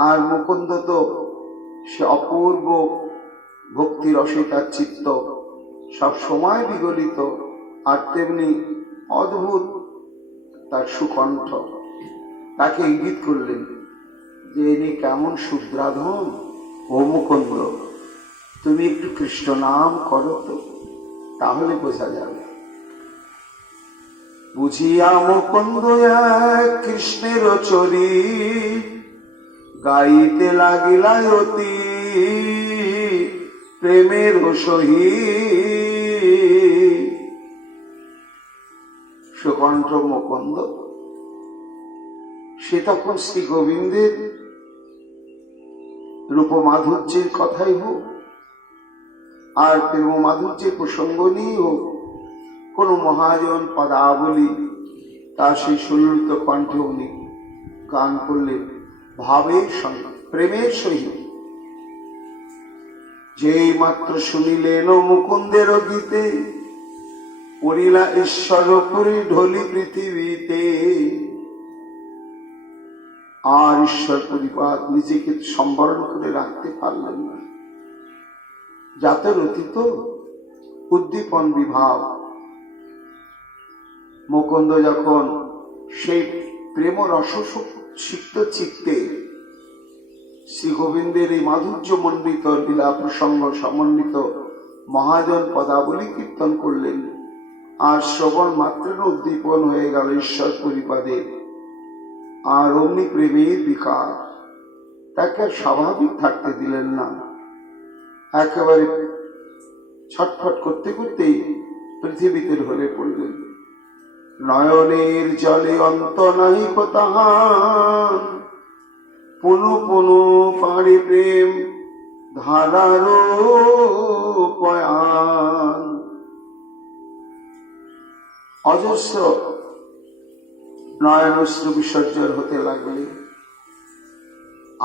আর মুকুন্দ তো সে অপূর্ব ভক্তি রসে তার চিত্ত সব সময় বিগলিত, আর তেমনি অদ্ভুত তার সুকণ্ঠ। তাকে ইঙ্গিত করলেন যে ইনি কেমন শূদ্রাধম। ও মুকুন্দ, তুমি একটু কৃষ্ণ নাম করো তো, তাহলে বোঝা যাবে। বুঝিয়া মুকুন্দ কৃষ্ণের চরি, গাইতে লাগিলা অতি প্রেমের সহিত। সুকণ্ঠ মুকুন্দ সে তখন শ্রী গোবিন্দের রূপ মাধুর্যের কথাই হোক, আর প্রেম মাধুর্যের প্রসঙ্গ নিয়ে হোক, কোন মহাজন পদাবলী তার সেই সুললিত কণ্ঠে উনি গান করলেন ভাবের সঙ্গে, প্রেমের সহিত। যেই মাত্র শুনিলেন মুকুন্দের গীতে, পড়িলা ঈশ্বর পুরী ঢলি পৃথিবীতে। আর ঈশ্বর পরিপাত নিজেকে সম্বরণ করে রাখতে পারলেন না। জাতের অতীত উদ্দীপন বিভাব। মুকুন্দ যখন সেই প্রেম রসসিক্ত চিত্তে শ্রী গোবিন্দের এই মাধুর্য মণ্ডিত লীলা প্রসঙ্গ সমন্বিত মহাজন পদাবলী কীর্তন করলেন, আর শ্রবণ মাত্রের উদ্দীপন হয়ে গেল ঈশ্বর পরিপাদে। আর অমনি প্রেমের বিকার তাকে স্বাভাবিক থাকতে দিলেন না। একেবারে ছটফট করতে করতেই পৃথিবীতে ঢলে পড়লেন। নয়নের জলে অন্ত নাহি তাহার, পুনঃ পুনঃ পাড়ে প্রেম ধারার পয়ান। অজস্র নয়নশ্রু বিসর্জন হতে লাগলে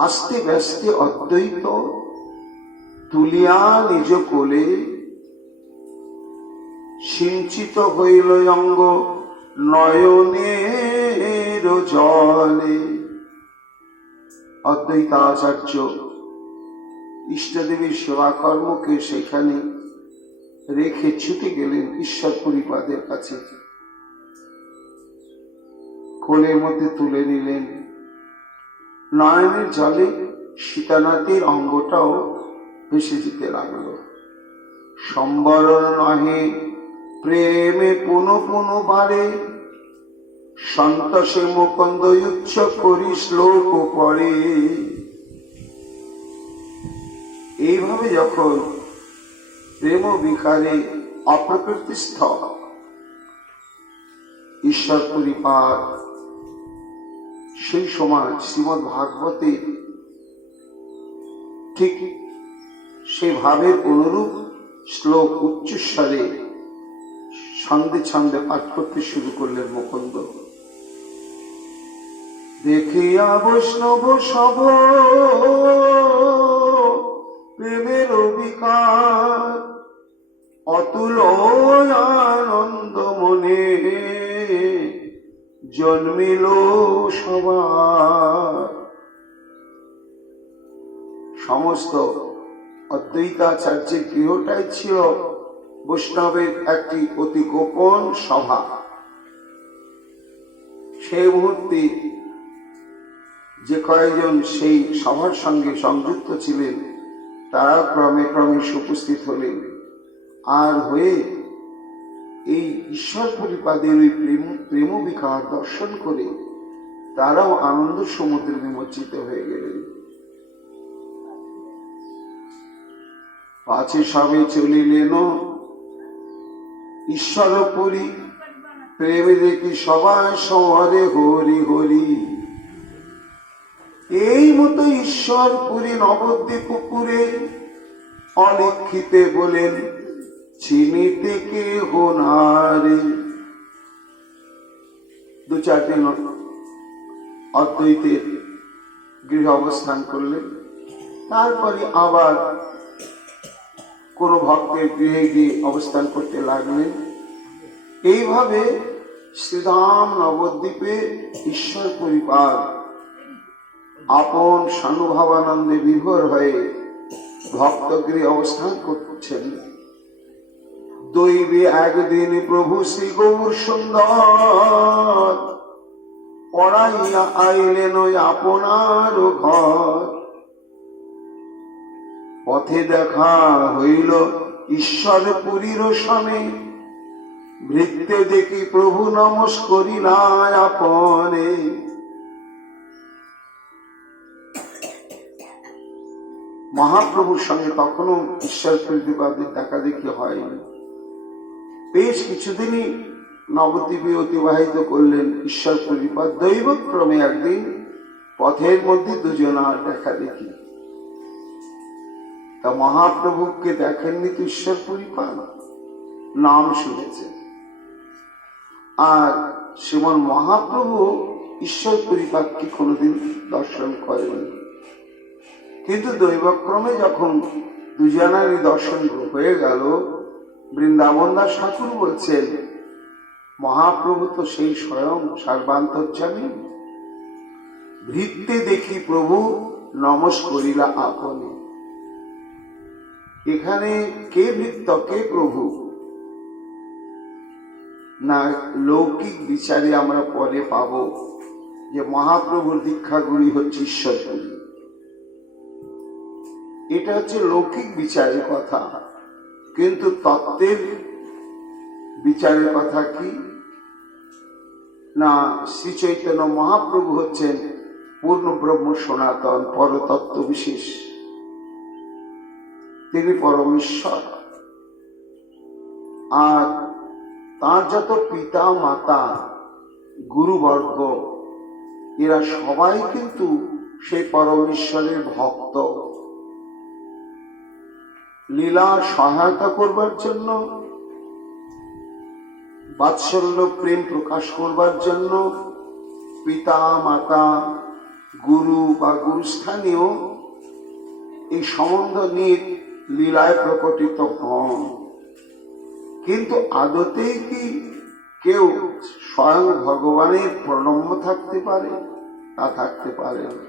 আস্তে ব্যস্তে অদ্বৈত তুলিয়া নিজ কোলে সিঞ্চিত হইল অঙ্গ নয়নের জলে। অদ্বৈতাচার্য ইষ্টদেবীর সেবা কর্মকে সেখানে রেখে ছুটে গেলেন ঈশ্বরপুরীপাদের কাছে, কোলের মধ্যে তুলে নিলেন। নয়নের জলে সীতানাথের অঙ্গটাও ভেসে যেতে লাগল। সম্বরণ নহে প্রেমে পুনঃ পুনঃ বারে, সন্তোষে মুকুন্দ উচ্চ করি শ্লোক পড়ে। এইভাবে যখন প্রেম বিকারে অপ্রকৃতিস্থ ঈশ্বরপুরীপাদ সেই সময় শ্রীমদ্ ভাগবতে ঠিক সেই ভাবের অনুরূপ শ্লোক উচ্চস্বরে ছন্দে ছন্দে পাঠ করতে শুরু করলেন মুকুন্দ। দেখিয়া বৈষ্ণব সব প্রেমের বিকার, অতুল আনন্দ মনে জন্মিল সবার। সমস্ত অদ্বৈতাচার্যের গৃহটাই ছিল বৈষ্ণবের একটি অতি গোপন সভা। সেই মুহূর্তে যে কয়েকজন সেই সভার সঙ্গে সংযুক্ত ছিলেন তারা ক্রমে ক্রমে উপস্থিত হলেন, আর হয়ে এই ঈশ্বরপুরীপাদের ওই প্রেম বিকার দর্শন করে তারাও আনন্দ সমুদ্রে নিমজ্জিত হয়ে গেলেন। পাছে সবে চলিলেন ঈশ্বরপুরী, প্রেমে দেখি সবাই শহরে হরি হরি। এই মতো ঈশ্বরপুরী নবদ্বীপ পুকুরে অলিখিতে বলেন চিনিতে কে হোনারে। দু চার দিন অদ্বৈতের গৃহ অবস্থান করলেন, তারপরে আবার কোন ভক্তের গৃহে গিয়ে অবস্থান করতে লাগলেন। এইভাবে শ্রীধাম নবদ্বীপে ঈশ্বরপুরীপাদ আপন সানুভাবানন্দে বিভোর হয়ে ভক্তগৃহে অবস্থান করছেন। দৈবে একদিন প্রভু শ্রী গৌর সুন্দর পড়াইয়া আইলেন আপনার ঘর। পথে দেখা হইল ঈশ্বরপুরীর সনে, ভৃত্তে দেখি প্রভু নমস্করিলা আপনে। মহাপ্রভুর সঙ্গে তখনও ঈশ্বরপুরীপাদের দেখা দেখি হয়নি। বেশ কিছুদিনই নবদ্বীপে অতিবাহিত করলেন ঈশ্বরপুরীপাদ। দৈবক্রমে একদিন পথের মধ্যে দুজনার দেখা দেখি। তা মহাপ্রভুকে দেখেননি তো ঈশ্বরপুরীপাদ, নাম শুনেছেন। আর শ্রীমন মহাপ্রভু ঈশ্বরপুরীপাদকে কোনোদিন দর্শন করেননি। কিন্তু দৈবক্রমে যখন দুজনারই দর্শন হয়ে গেল, বৃন্দাবন দাস ঠাকুর বলছেন মহাপ্রভু তো সেই স্বয়ং সর্বান্তর্যামী। ভৃত্তে দেখি প্রভু নমস্করিলা আপনে। এখানে কে ভৃত্য কে প্রভু না, লৌকিক বিচারে আমরা পরে পাব যে মহাপ্রভুর দীক্ষাগুলি হচ্ছে ঈশ্বরপুরী। এটা হচ্ছে লৌকিক বিচারের কথা, কিন্তু তত্ত্বের বিচারের কথা কি না, শ্রী চৈতন্য মহাপ্রভু হচ্ছেন পূর্ণ ব্রহ্ম সনাতন পরতত্ত্ব বিশেষ। তিনি পরমেশ্বর। আর তার যত পিতা মাতা গুরুবর্গ এরা সবাই কিন্তু সেই পরমেশ্বরের ভক্ত। লীলা সহায়তা করবার জন্য, বাৎসল্য প্রেম প্রকাশ করবার জন্য পিতা মাতা গুরু বা গুরুস্থানীয় এই সম্বন্ধ নিয়ে লীলায় প্রকটিত হন। কিন্তু আদতেই কি কেউ স্বয়ং ভগবানের প্রণম্য থাকতে পারে? তা থাকতে পারে না।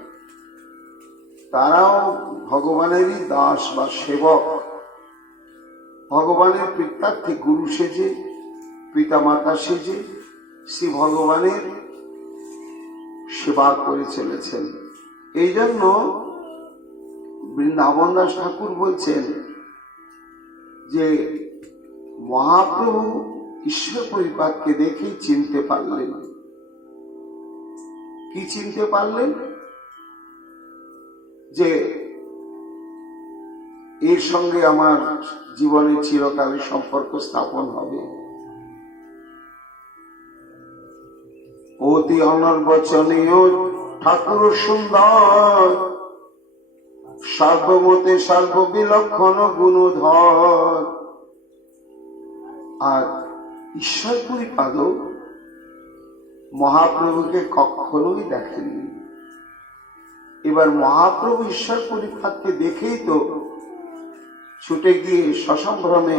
তারাও ভগবানেরই দাস বা সেবক, ভগবানের পিতার্থে গুরু সেজে, পিতা মাতা সেজে শ্রী ভগবানের সেবা করে চলেছেন। এই জন্য বৃন্দাবন দাস ঠাকুর বলছেন যে মহাপ্রভু ঈশ্বর পরিপাককে দেখেই চিনতে পারলেন। কি চিনতে পারলেন? যে এর সঙ্গে আমার জীবনে চিরকালের সম্পর্ক স্থাপন হবে। অতি অনর্বচনীয় ঠাকুর সুন্দর, সর্বমতে সর্ববিলক্ষণ গুণধর। আর ঈশ্বর পরিপাদ মহাপ্রভুকে কখনোই দেখেননি। এবার মহাপ্রভু ঈশ্বর পরিপাদকে দেখেই তো ছুটে গিয়ে সসম্ভ্রমে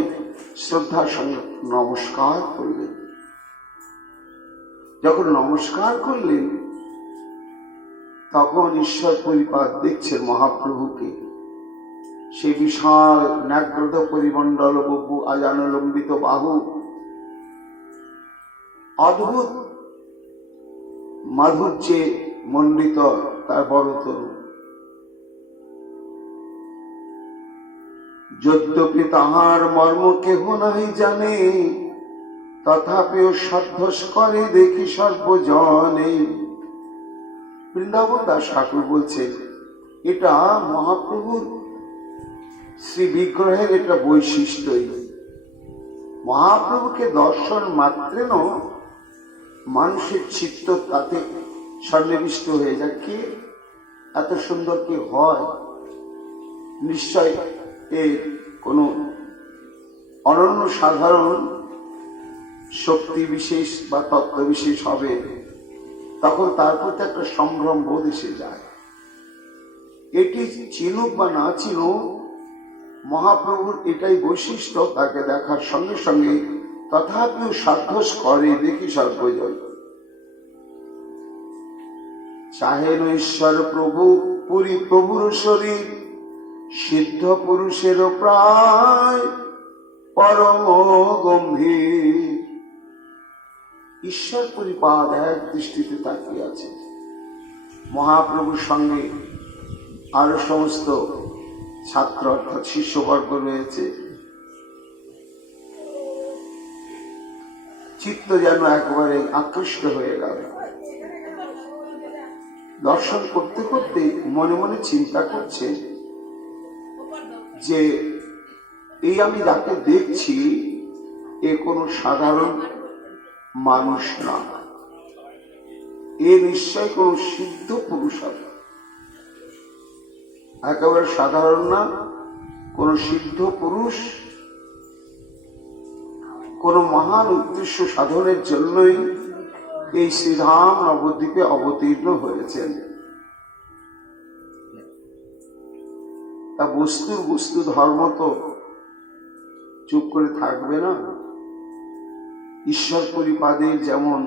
শ্রদ্ধার সঙ্গে নমস্কার করলেন। যখন নমস্কার করলেন তখন ঈশ্বর পরিপাদ দেখছেন মহাপ্রভুকে, সেই বিশাল ন্যাগ্রত পরিমণ্ডল বপু আজানুলম্বিত বাহু, অদ্ভুত মাধুর্যে মণ্ডিত তার বড়তরু। যদ্যপি তাহার মর্ম কেহ নাই জানে, তথাপিও সাধ্যস করে দেখি সর্বজনে। বৃন্দাবন দাস ঠাকুর বলছেন এটা মহাপ্রভুর শ্রী বিগ্রহের একটা বৈশিষ্ট্যই। মহাপ্রভুকে দর্শন মাত্রেন মানুষের চিত্ত তাতে সন্নিবিষ্ট হয়ে যায়। কে এত সুন্দর কি হয়? নিশ্চয় এর কোনো অনন্য সাধারণ শক্তি বিশেষ বা তত্ত্ব বিশেষ হবে, তখন তার প্রতি একটা সম্ভ্রম বোধ এসে যায়। এটি চিনুক বা না চিনুক, মহাপ্রভুর এটাই বৈশিষ্ট্য, তাকে দেখার সঙ্গে সঙ্গে তথাপিও সাধ্যস করে দেখি সর্বজয়। চাহেন ঈশ্বর প্রভু পুরী প্রভুর শরীর, সিদ্ধ পুরুষেরও প্রায় পরম গম্ভীর। ঈশ্বর পরিপাদ এক দৃষ্টিতে তাকিয়ে আছে। মহাপ্রভুর সঙ্গে আরো সমস্ত ছাত্র অর্থাৎ শিষ্যবর্গ রয়েছে। চিত্ত যেন একেবারে আকৃষ্ট হয়ে গেল। দর্শন করতে করতে মনে মনে চিন্তা করছে যে এই আমি যাকে দেখছি এ কোনো সাধারণ মানুষ না, এ নিশ্চয় কোন সিদ্ধ পুরুষ হবে। একেবারে সাধারণ না, কোন সিদ্ধ পুরুষ কোন মহান উদ্দেশ্য সাধনের জন্যই এই শ্রীধাম নবদ্বীপে অবতীর্ণ হয়েছেন। তা বস্তু ধর্ম তো চুপ করে থাকবে না। ঈশ্বর পরিপাদের যেমন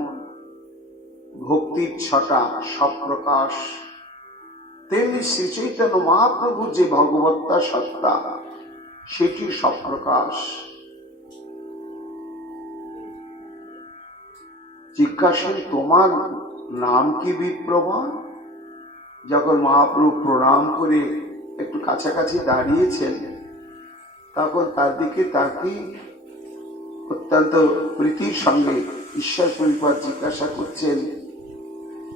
ভক্তির ছটা সপ্রকাশ, তেমনি শ্রী চৈতন্য মহাপ্রভুর যে ভগবত্তা সত্তা সেটি সপ্রকাশ। জিজ্ঞাসেন তোমার নাম কি বিপ্রভা? যখন মহাপ্রভু প্রণাম করে একটু কাছাকাছি দাঁড়িয়েছেন তখন তার দিকে তাকিয়ে অত্যন্ত প্রীতির সঙ্গে ঈশ্বর পরিপাদ জিজ্ঞাসা করছেন,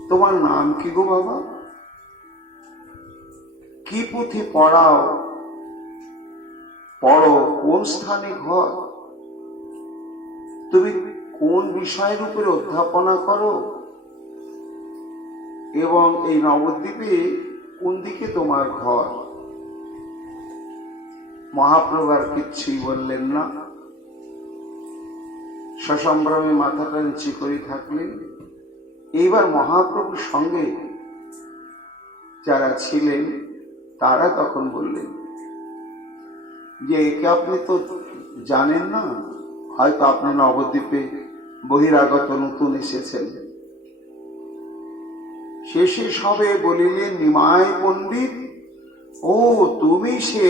তোমার নাম কি গো বাবা? কি পুঁথি পড়াও? পড়ো কোন স্থানে ঘর? তুমি কোন বিষয়ের উপরে অধ্যাপনা করো? এবং এই নবদ্বীপে কোন দিকে তোমার ঘর? মহাপ্রভু আর কিচ্ছুই বললেন না, সসম্ভ্রমে মাথাটা নিচু করে থাকলেন। এইবার মহাপ্রভুর সঙ্গে যারা ছিলেন তারা তখন বললেন যে একে আপনি তো জানেন না, হয়তো আপনি নবদ্বীপে বহিরাগত নতুন এসেছেন। শেষে সবে বলিলেন, নিমাই পণ্ডিত, ও তুমি সে,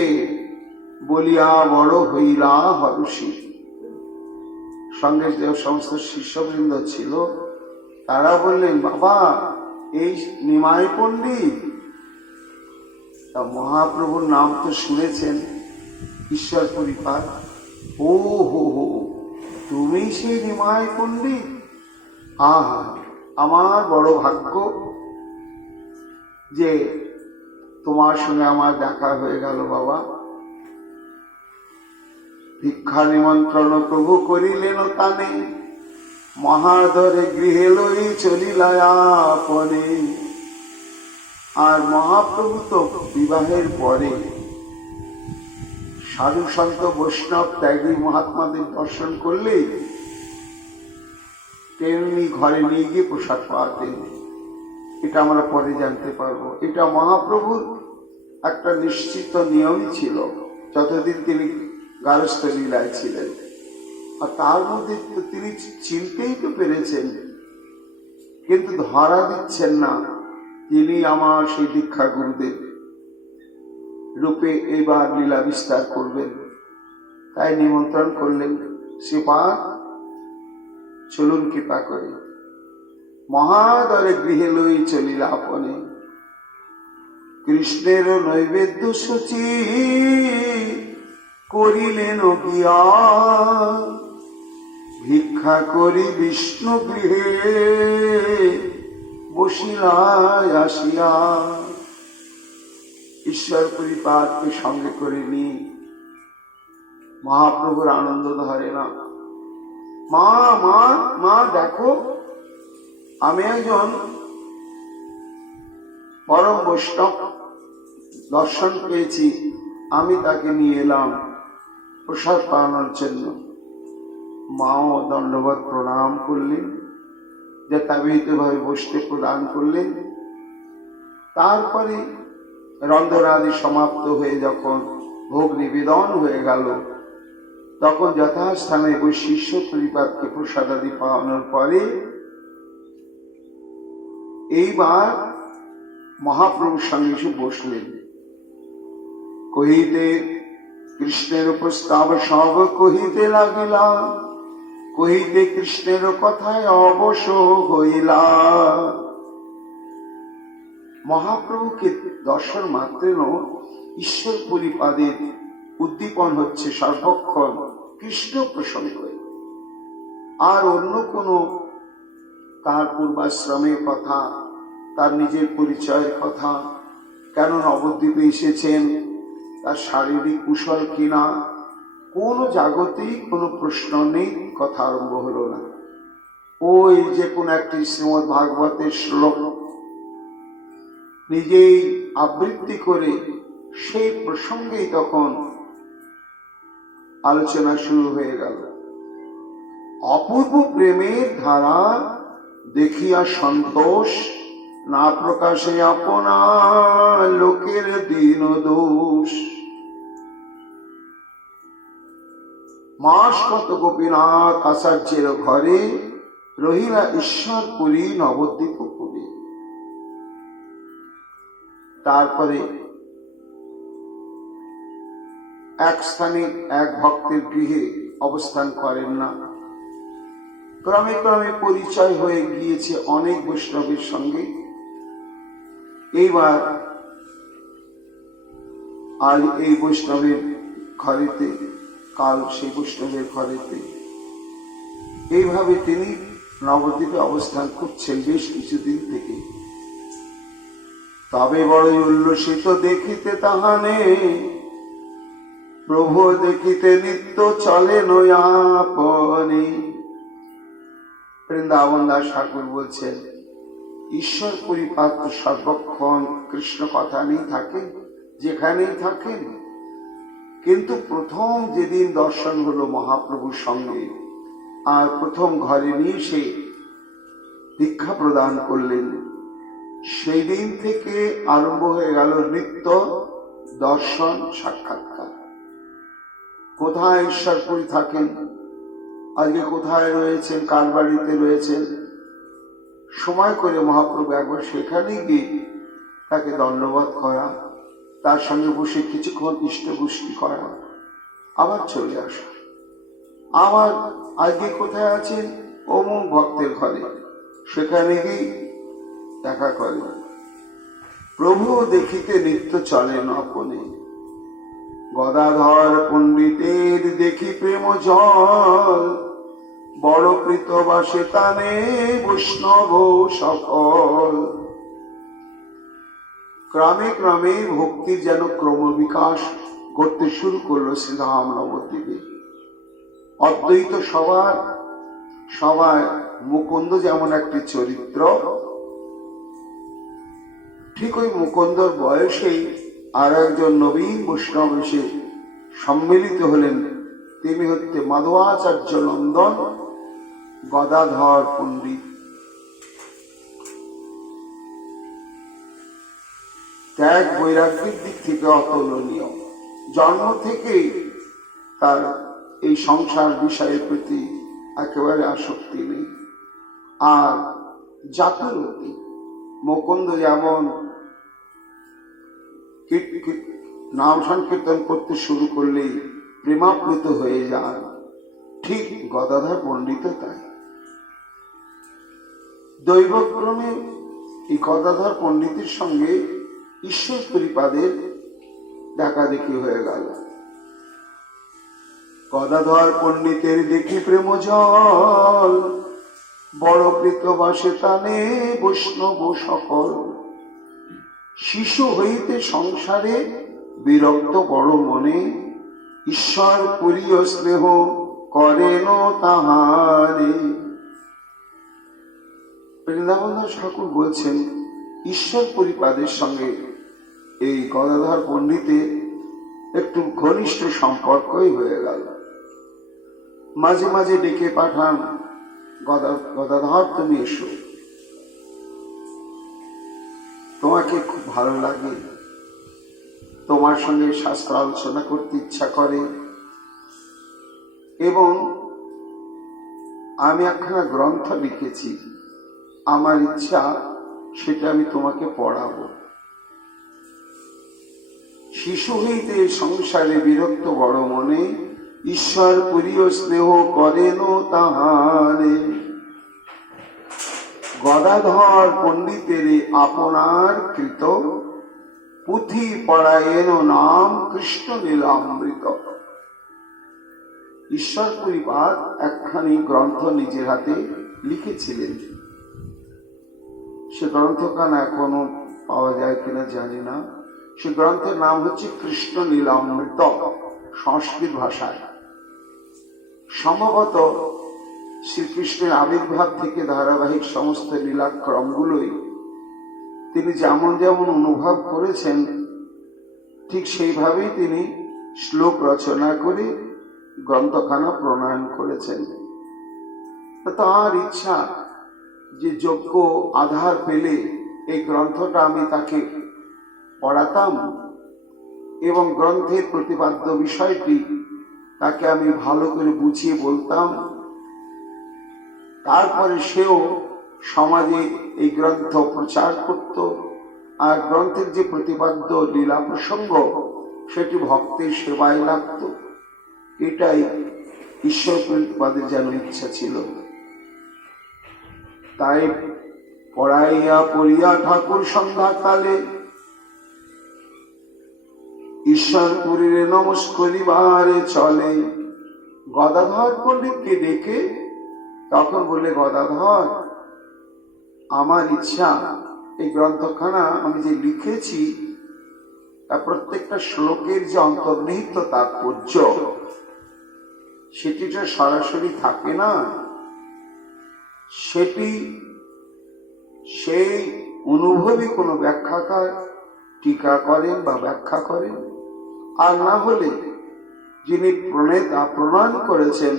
বলিয়া বড় হইলা হরষী। সঙ্গে যে সমস্ত শিষ্যবৃন্দ ছিল তারা বললেন, বাবা এই নিমাই পণ্ডিত। তা মহাপ্রভুর নাম তো শুনেছেন, ঈশ্বর পরিপাদ। ও হো হো, তুমি সেই নিমাই পণ্ডিত? আহা, আমার বড় ভাগ্য যে তোমার সঙ্গে আমার দেখা হয়ে গেল বাবা। ভিক্ষা নিমন্ত্রণ প্রভু করিলেন তানে, মহাদরে গৃহে লই চলিলায়াপনে। আর মহাপ্রভু তো বিবাহের পরে সাধু সন্ত বৈষ্ণব ত্যাগী মহাত্মাদের দর্শন করলে তেমনি ঘরে নিয়ে গিয়ে প্রসাদ পাওয়াতেন। এটা আমরা পরে জানতে পারবো। এটা মহাপ্রভুর একটা নিশ্চিত নিয়মই ছিল যতদিন তিনি গারস্থ লীলায় ছিলেন। আর তার মধ্যে তিনি চিনতেই তো পেরেছেন, কিন্তু ধরা দিচ্ছেন না তিনি আমার সেই দীক্ষা গুরুদেব রূপে এবার লীলা বিস্তার করবেন। তাই নিমন্ত্রণ করলেন, শ্রীপাদ চলুন কৃপা করে। মহাদরে গৃহে লই চলিলা আপনে, কৃষ্ণের নৈবেদ্য সূচি করিলেন গিয়া, ভিক্ষা করি বিষ্ণু গৃহে বসিলায় আসিয়া। ঈশ্বর পরিপাতকে সঙ্গে করে নিয়ে মহাপ্রভুর আনন্দ ধরে না। মা মা মা দেখো, আমি একজন পরম বৈষ্ণব দর্শন পেয়েছি, আমি তাকে নিয়ে এলাম প্রসাদ পাওয়ানোর জন্য। মাও দণ্ডবত প্রণাম করলেন, যথাবিহিত ভাবে বসতে প্রদান করলেন। তারপরে রন্ধনাদি সমাপ্ত হয়ে যখন ভোগ নিবেদন হয়ে গেল, তখন যথাস্থানে ওই শিষ্য পরিপাতকে প্রসাদাদি পাওয়ানোর পরে এইবার মহাপ্রভুর সঙ্গে এসে বসলেন। কহিতে কৃষ্ণের প্রস্তাব সব কহিতে লাগিলা, কহিতে কৃষ্ণের কথায় অবশ হইলা। মহাপ্রভুকে দর্শন মাত্রেন ঈশ্বর পরিপাদের উদ্দীপন হচ্ছে সর্বক্ষণ কৃষ্ণ প্রসঙ্গে, আর অন্য কোনো তার পূর্বাশ্রমের কথা, তার নিজের পরিচয়ের কথা, কেন নবদ্বীপে এসেছেন, তার শারীরিক কুশল কিনা, কোনো জাগতিক কোনো প্রশ্ন নেই, কথা আরম্ভ হলো না। ওই যে কোন একটি শ্রীমদ ভাগবতের শ্লোক নিজেই আবৃত্তি করে সেই প্রসঙ্গেই তখন আলোচনা শুরু হয়ে গেল। অপূর্ব প্রেমের ধারা দেখিয়া সন্তোষ, না প্রকাশে আপনা লোকের দীন দোষ। মাস কত গোপীনাথ আচার্যের ঘরে, রহিলা ঈশ্বরপুরী নবদ্বীপ পুরী। তারপরে এক স্থানে এক ভক্তের গৃহে অবস্থান করেন না, ক্রমে ক্রমে পরিচয় হয়ে গিয়েছে অনেক বৈষ্ণবের সঙ্গে। এইবার আজ এই বৈষ্ণবের ঘরেতে, কাল সেই বৈষ্ণবের ঘরেতে, এইভাবে তিনি নবদ্বীপে অবস্থান করছেন বেশ কিছুদিন থেকে। তবে বড়ই উল্লসিত দেখিতে তাহানে, প্রভু দেখিতে নিত্য চলে নয়াপনে। বৃন্দাবন দাস ঠাকুর বলছেন, ঈশ্বর পরিপাত সর্বক্ষণ কৃষ্ণ কথা নিয়ে থাকেন, যেখানেই থাকেন। কিন্তু প্রথম যেদিন দর্শন হলো মহাপ্রভুর সঙ্গে আর প্রথম ঘরে নিয়ে সে দীক্ষা প্রদান করলেন, সেই দিন থেকে আরম্ভ হয়ে গেল নিত্য দর্শন সাক্ষাৎকার। কোথায় ঈশ্বরপুরী থাকেন, আজকে কোথায় রয়েছেন, কার বাড়িতে রয়েছেন, সময় করে মহাপ্রভু একবার সেখানে গিয়ে তাকে দণ্ডবোধ করা, তার সঙ্গে বসে কিছুক্ষণ ইষ্টপুষ্টি করা, আবার চলে আসা। আবার আজকে কোথায় আছেন, অমুক ভক্তের ঘরে, সেখানে গিয়ে দেখা করে। প্রভু দেখিতে নিত্য চলেন আপনে, গদাধর পণ্ডিতের দেখি প্রেম জল, বড় প্রীতবাসে তানে বৈষ্ণব সকল। ক্রমে ক্রমে ভক্তির যেন ক্রমবিকাশ করতে শুরু করলো শ্রীধাম নবদ্বীপে। অদ্বৈত সবাই মুকুন্দ যেমন একটি চরিত্র, ঠিক ওই মুকুন্দর বয়সেই আর একজন নবীন বৈষ্ণব এসে সম্মিলিত হলেন। তিনি হচ্ছে মাধবাচার্য নন্দন গদাধর পণ্ডিত। ত্যাগ বৈরাগ্যের দিক থেকে অতুলনীয়, জন্ম থেকেই তার এই সংসার বিষয়ের প্রতি একেবারে আসক্তি নেই। আর জাতুরতি, মুকুন্দ যেমন নাম সংকীর্তন করতে শুরু করলে প্রেমাপ্লুত হয়ে যান, ঠিক গদাধর পণ্ডিত তাই। দৈবক্রমে এই গদাধর পণ্ডিতের সঙ্গে ঈশ্বর পরিপাদের দেখা দেখি হয়ে গেল। গদাধর পণ্ডিতের দেখি প্রেম জল, বড় প্রীতবাসে তানে বৈষ্ণব সকল। শিশু হইতে সংসারে বিরক্ত বড় মনে, ঈশ্বর প্রিয় স্নেহ করেন তাহারে। বৃন্দাবন দাস ঠাকুর বলছেন, ঈশ্বর পরিপাদের সঙ্গে এই গদাধর পণ্ডিতের একটু ঘনিষ্ঠ সম্পর্কই হয়ে গেল। মাঝে মাঝে ডেকে পাঠান, গদাধর তুমি এসো, তোমাকে খুব ভালো লাগে, তোমার সঙ্গে শাস্ত্র আলোচনা করতে ইচ্ছা করে, এবং আমি একখানা গ্রন্থ লিখেছি, আমার ইচ্ছা সেটা আমি তোমাকে পড়াবো। শিশু হইতে সংসারে বিরক্ত বড় মনে, ঈশ্বর প্রিয় স্নেহ করেন তাহারে। গদাধর পণ্ডিতের আপনার কৃত, পুঁথি পড়ায়েন নাম কৃষ্ণ লীলামৃত। ঈশ্বর পরিপাদ একখানি গ্রন্থ নিজের হাতে লিখেছিলেন। সে গ্রন্থখানা এখনো পাওয়া যায় কিনা জানি না। সে গ্রন্থের নাম হচ্ছে কৃষ্ণ লীলামৃত, সংস্কৃত ভাষায়। সম্ভবত শ্রীকৃষ্ণের আবির্ভাব থেকে ধারাবাহিক সমস্ত লীলাক্রমগুলোই তিনি যেমন যেমন অনুভব করেছেন, ঠিক সেইভাবেই তিনি শ্লোক রচনা করে গ্রন্থখানা প্রণয়ন করেছেন। তার ইচ্ছা যে যোগ্য আধার পেলে এই গ্রন্থটা আমি তাকে পড়াতাম এবং গ্রন্থের প্রতিপাদ্য বিষয়টি তাকে আমি ভালো করে বুঝিয়ে বলতাম, তারপরে সেও সমাজে এই গ্রন্থ প্রচার করত, আর গ্রন্থের যে প্রতিপাদ্য লীলা প্রসঙ্গ সেটি ভক্তের সেবায় লাগত। এটাই ঈশ্বর প্রতিপাদের যেন ইচ্ছা ছিল। তাই পড়াইয়া পড়িয়া ঠাকুর সন্ধ্যাকালে ঈশ্বরপুরীরে নমস্করিবারে চলে। গদাধর পণ্ডিতকে দেখে তখন বলে, গদাধর আমার ইচ্ছা এই গ্রন্থখানা আমি যে লিখেছি তা প্রত্যেকটা শ্লোকের যে অন্তর্নিহিত তাৎপর্য সেটি তো সরাসরি থাকে না, সেটি সেই অনুভবী কোনো ব্যাখ্যাকার টিকা করেন বা ব্যাখ্যা করেন, আর না হলে যিনি প্রণেতা প্রণয়ন করেছেন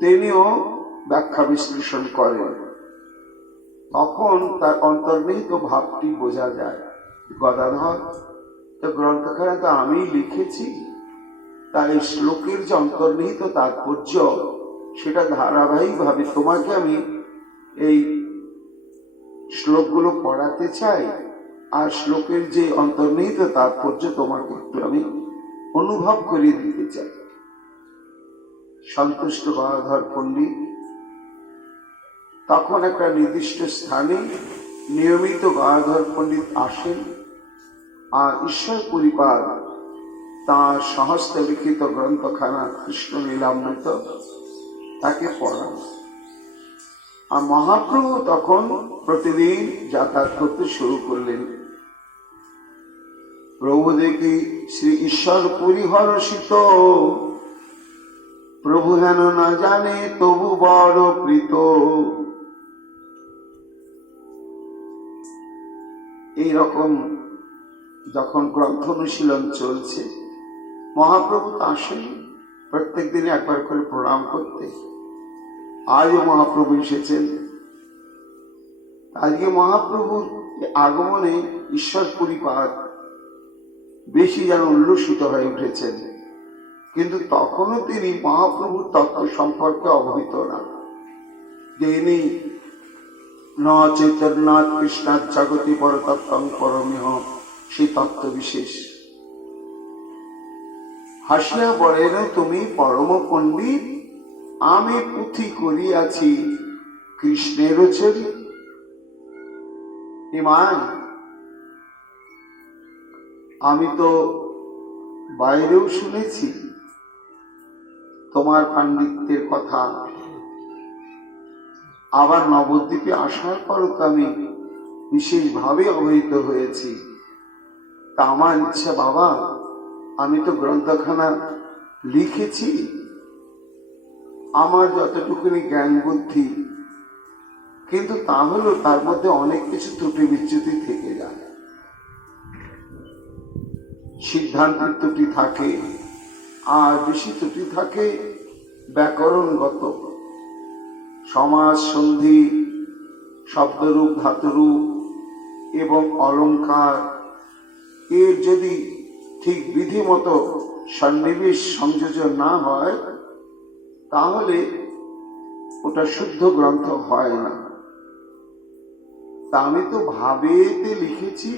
তিনিও ব্যাখ্যা বিশ্লেষণ করেন, তখন তার অন্তর্নিহিত ভাবটি বোঝা যায়। গদাধর, তো গ্রন্থখানা তো আমি লিখেছি, তাই শ্লোকের যে অন্তর্নিহিত তাৎপর্য সেটা ধারাবাহিকভাবে তোমাকে আমি এই শ্লোকগুলো পড়াতে চাই, আর শ্লোকের যে অন্তর্নিহিত তাৎপর্য তোমাকে একটু আমি অনুভব করিয়ে দিতে চাই। সন্তুষ্ট গদাধর পণ্ডিত তখন একটা নির্দিষ্ট স্থানে নিয়মিত গদাধর পণ্ডিত আসেন, আর ঈশ্বর পরিপাদ তাঁর সহস্ত লিখিত গ্রন্থখানা কৃষ্ণ লীলামৃত তাকে পড়ান। আর মহাপ্রভু তখন প্রতিদিন যাতায়াত করতে শুরু করলেন। প্রভু দেখি শ্রী ঈশ্বর পরিহর্ষিত, প্রভু হেন না জানে তবু বড় প্রীত। এইরকম যখন গ্রন্থ অনুশীলন চলছে, মহাপ্রভু তো আসেন প্রত্যেক দিনে একবার করে প্রণাম করতে। আজও মহাপ্রভু এসেছেন। আজকে মহাপ্রভুর আগমনে ঈশ্বর পরিপাদ বেশি যেন উল্লসিত হয়ে উঠেছেন, কিন্তু তখনও তিনি মহাপ্রভুর তত্ত্ব সম্পর্কে অবহিত না, যে ইনি ন চৈতন্যাৎ কৃষ্ণাৎ জগতি পরতত্ত্বং পরমিহ, সেই তত্ত্ব বিশেষ। হাসিয়া বলেন, তুমি পরম পণ্ডিত, আমি পুঁথি করিয়াছি কৃষ্ণের চরি। ইমান, আমি তো বাইরেও শুনেছি তোমার পাণ্ডিত্যের কথা, আবার নবদ্বীপে আসার পরও তো আমি বিশেষভাবে অবহিত হয়েছি। তা আমার ইচ্ছা, বাবা, আমি তো গ্রন্থখানা লিখেছি, আমার যতটুকুনি জ্ঞান বুদ্ধি, কিন্তু তাহলেও তার মধ্যে অনেক কিছু ত্রুটি বিচ্যুতি থেকে যায়। সিদ্ধান্তের ত্রুটি থাকে, আর বেশি ত্রুটি থাকে ব্যাকরণগত। সমাস, সন্ধি, শব্দরূপ, ধাতুরূপ এবং অলঙ্কার এর যদি ঠিক বিধি মতো সন্নিবেশ সংযোজন না হয়, তাহলে ওটা শুদ্ধ গ্রন্থ হয় না। তা আমি তো ভাবেতে লিখেছি,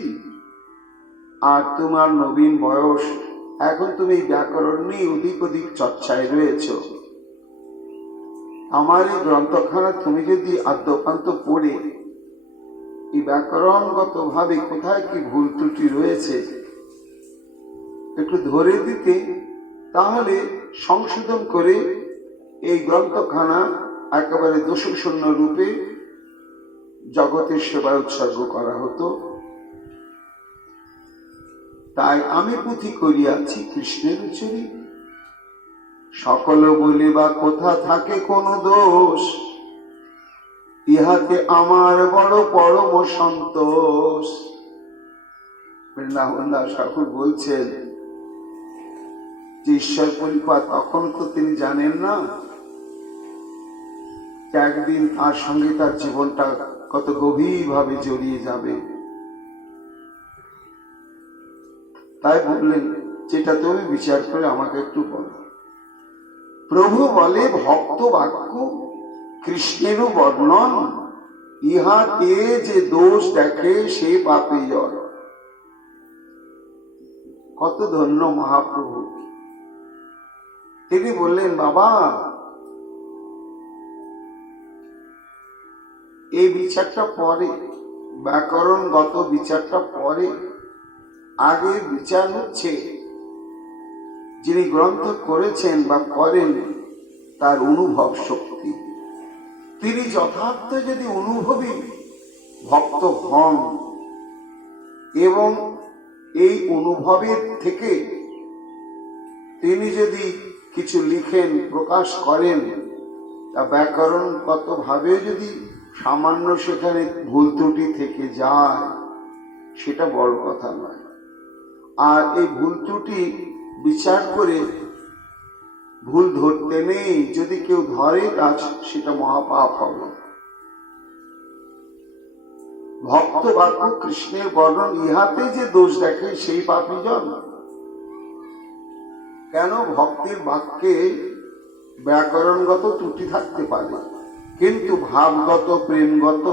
আর তোমার নবীন বয়স, এখন তুমি ব্যাকরণ নিয়ে অধিক অধিক চর্চায় রয়েছ। আমার এই গ্রন্থখানা তুমি যদি আদ্যপান্ত পড়ে এই ব্যাকরণগত ভাবে কোথায় কি ভুল ত্রুটি রয়েছে একটু ধরে দিতে, তাহলে সংশোধন করে এই গ্রন্থখানা একেবারে দোষশূন্য রূপে জগতের সেবায় উৎসর্গ করা হতো। তাই আমি পুঁথি করিয়াছি কৃষ্ণের চরি। সকল বলিবা কোথা থাকে কোন দোষ, ইহাতে আমার বড় পরম সন্তোষ। বৃন্দাবন দাস ঠাকুর বলছেন যে ঈশ্বর পরিপাদ তখন তো তিনি জানেন না যে একদিন তার সঙ্গে তার জীবনটা কত গভীর ভাবে জড়িয়ে যাবে। তাই বললেন, যেটা তুমি বিচার করে আমাকে একটু বলো। প্রভু বলে, ভক্ত বাক্য কৃষ্ণেরও বর্ণন, ইহাতে যে দোষ দেখে সে পাপে জল। কত ধন্য মহাপ্রভু। তিনি বললেন, বাবা, এই বিচারটা পরে, ব্যাকরণগত বিচারটা পরে। আগে বিচার হচ্ছে যিনি গ্রন্থ করেছেন বা করেন তার অনুভব শক্তি। তিনি যথার্থ যদি অনুভবী ভক্ত হন এবং এই অনুভবের থেকে তিনি যদি কিছু লিখেন, প্রকাশ করেন, তা ব্যাকরণগত ভাবে যদি সামান্য সেখানে ভুল ত্রুটি থেকে যায়, সেটা বড় কথা নয়। আর এই ভুল ত্রুটি বিচার করে ভুল ধরতে নেই, যদি কেউ ধরে তার সেটা মহাপাপ হবে। ভক্ত বাক্য কৃষ্ণের বর্ণন ইহাতে যে দোষ দেখে সেই পাপী জন। কেন? ভক্তির বাক্যে ব্যাকরণগত ত্রুটি থাকতে পারে, কিন্তু ভাবগত, প্রেমগত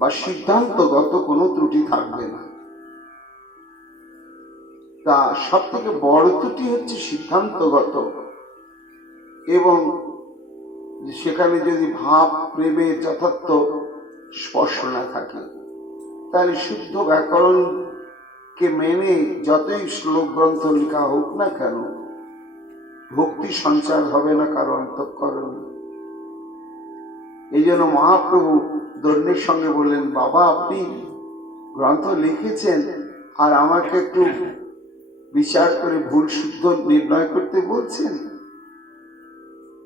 বা সিদ্ধান্তগত কোনো ত্রুটি থাকবে না। তা সব থেকে বড় ত্রুটি হচ্ছে সিদ্ধান্তগত, এবং সেখানে যদি ভাব প্রেমের যথার্থ স্পর্শ না থাকে, তাহলে শুদ্ধ ব্যাকরণকে মেনে যতই শ্লোক গ্রন্থ লেখা হোক না কেন, ভক্তি সঞ্চার হবে না কারো অন্তঃকরণে। এই জন্য মহাপ্রভু দৈন্যের সঙ্গে বললেন, বাবা আপনি গ্রন্থ লিখেছেন আর আমাকে একটু বিচার করে ভুল শুদ্ধ নির্ণয় করতে বলছেন।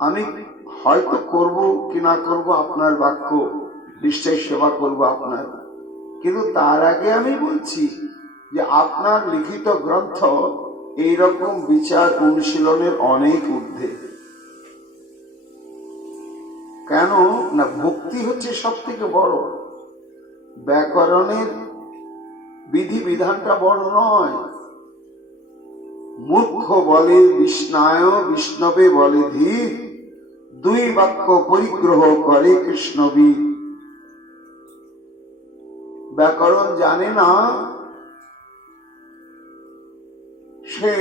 আমি হয়তো করব কি না করব আপনার বাক্য নিশ্চয় সেবা করব আপনার, কিন্তু তার আগে আমি বলছি যে আপনার লিখিত গ্রন্থ এইরকম বিচার অনুশীলনের অনেক ঊর্ধ্বে। কেন না, ভক্তি হচ্ছে সব থেকে বড়, ব্যাকরণের বিধি বিধানটা বড় নয়। মূর্খ বলে বিষ্ণায়, বিষ্ণবে বলে ধীর, দুই বাক্য পরিগ্রহ করে কৃষ্ণবীর। ব্যাকরণ জানে না, সে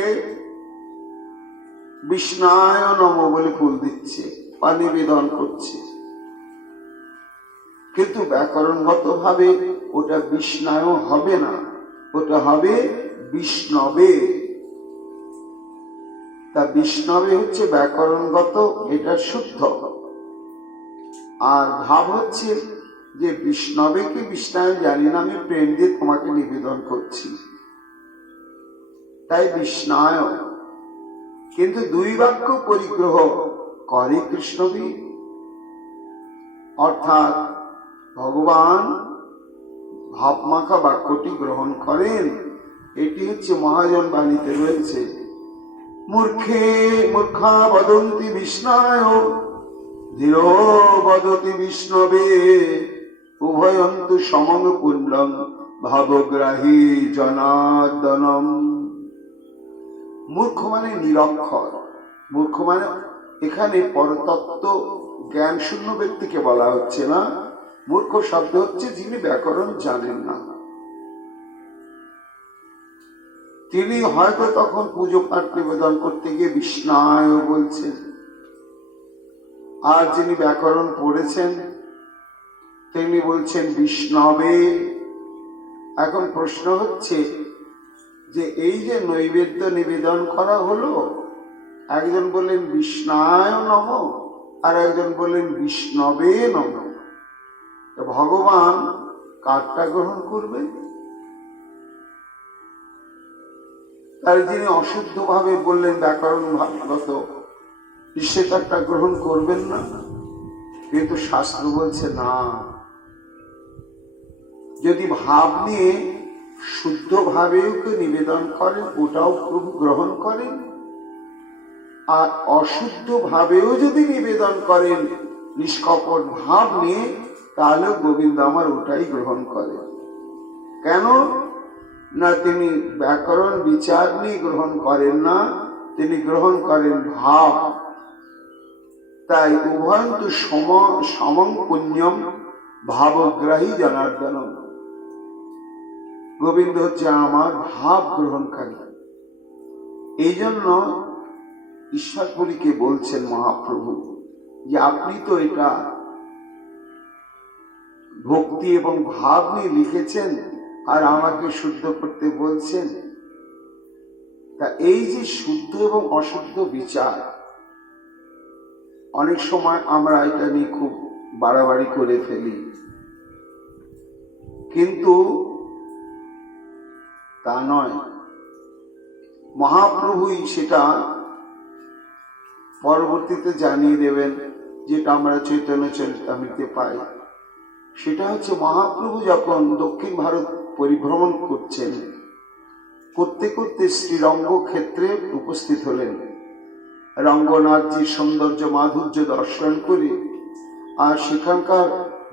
বিষ্ণায় নম বলে ফুল দিচ্ছে বা নিবেদন করছে, কিন্তু ব্যাকরণগত ভাবে ওটা বিষ্ণায় হবে না, ওটা হবে বিষ্ণবে। তা বিষ্ণবে হচ্ছে ব্যাকরণগত, এটা শুদ্ধ। আর ভাব হচ্ছে যে বিষ্ণবে কি বিষ্ণায় জানি না, আমি প্রেম দিয়ে তোমাকে নিবেদন করছি, তাই বিষ্ণায়। কিন্তু দুই বাক্য পরিগ্রহ করে কৃষ্ণবীর, অর্থাৎ ভগবান ভাবমাখা বাক্যটি গ্রহণ করেন। এটি হচ্ছে মহাজন বাণীতে রয়েছে, মূর্খা বদন্তি বিষ্ণায়, ধীর বদতি বিষ্ণবে, উভয়ন্তু সমং পুণ্যং ভাবগ্রাহী জনার্দনম। মূর্খ মানে নিরক্ষর, মূর্খ মানে এখানে পরতত্ত্ব জ্ঞান শূন্য ব্যক্তিকে বলা হচ্ছে না। মূর্খ শব্দ হচ্ছে যিনি ব্যাকরণ জানেন না। তিনি হয়তো তখন পুজো পাঠ নিবেদন করতে গিয়ে বিষ্ণায় বলছেন, আর যিনি ব্যাকরণ পড়েছেন তিনি বলছেন বিষ্ণবে। এখন প্রশ্ন হচ্ছে যে এই যে নৈবেদ্য নিবেদন করা হলো, একজন বললেন বিষ্ণায় নম আর একজন বললেন বিষ্ণবে নম, ভগবান কারটা গ্রহণ করবেন? তার যিনি অশুদ্ধ ভাবে বললেন ব্যাকরণ ভাবগত, সে তারটা গ্রহণ করবেন না। কিন্তু শাস্ত্র বলছে না, যদি ভাব নিয়ে শুদ্ধ ভাবেও কেউ নিবেদন করেন ওটাও প্রভু গ্রহণ করেন, আর অশুদ্ধ ভাবেও যদি নিবেদন করেন নিষ্কপট ভাব নিয়ে, তাহলে গোবিন্দ আমার ওটাই গ্রহণ করেন। কেন না, তিনি ব্যাকরণ বিচার নিয়ে গ্রহণ করেন না, তিনি গ্রহণ করেন ভাব। তাই উভয়ন্তু সমং পুণ্যম ভাবগ্রাহী জনার্দনম। গোবিন্দ হচ্ছে আমার ভাব গ্রহণকারী। এই জন্য ঈশ্বরপুরীকে বলছেন মহাপ্রভু যে আপনি তো এটা ভক্তি এবং ভাব নিয়ে লিখেছেন আর আমাকে শুদ্ধ করতে বলছেন। তা এই যে শুদ্ধ এবং অশুদ্ধ বিচার, অনেক সময় আমরা এটা নিয়ে খুব বাড়াবাড়ি করে ফেলি, কিন্তু তা নয়। মহাপ্রভুই সেটা পরবর্তীতে জানিয়ে দেবেন, যেটা আমরা চৈতন্য চরিতামৃতে পাই। সেটা হচ্ছে মহাপ্রভু যখন দক্ষিণ ভারত পরিভ্রমণ করছেন, করতে করতে শ্রীরঙ্গ ক্ষেত্রে উপস্থিত হলেন। রঙ্গনাথজির সৌন্দর্য মাধুর্য দর্শন করে আর সেখানকার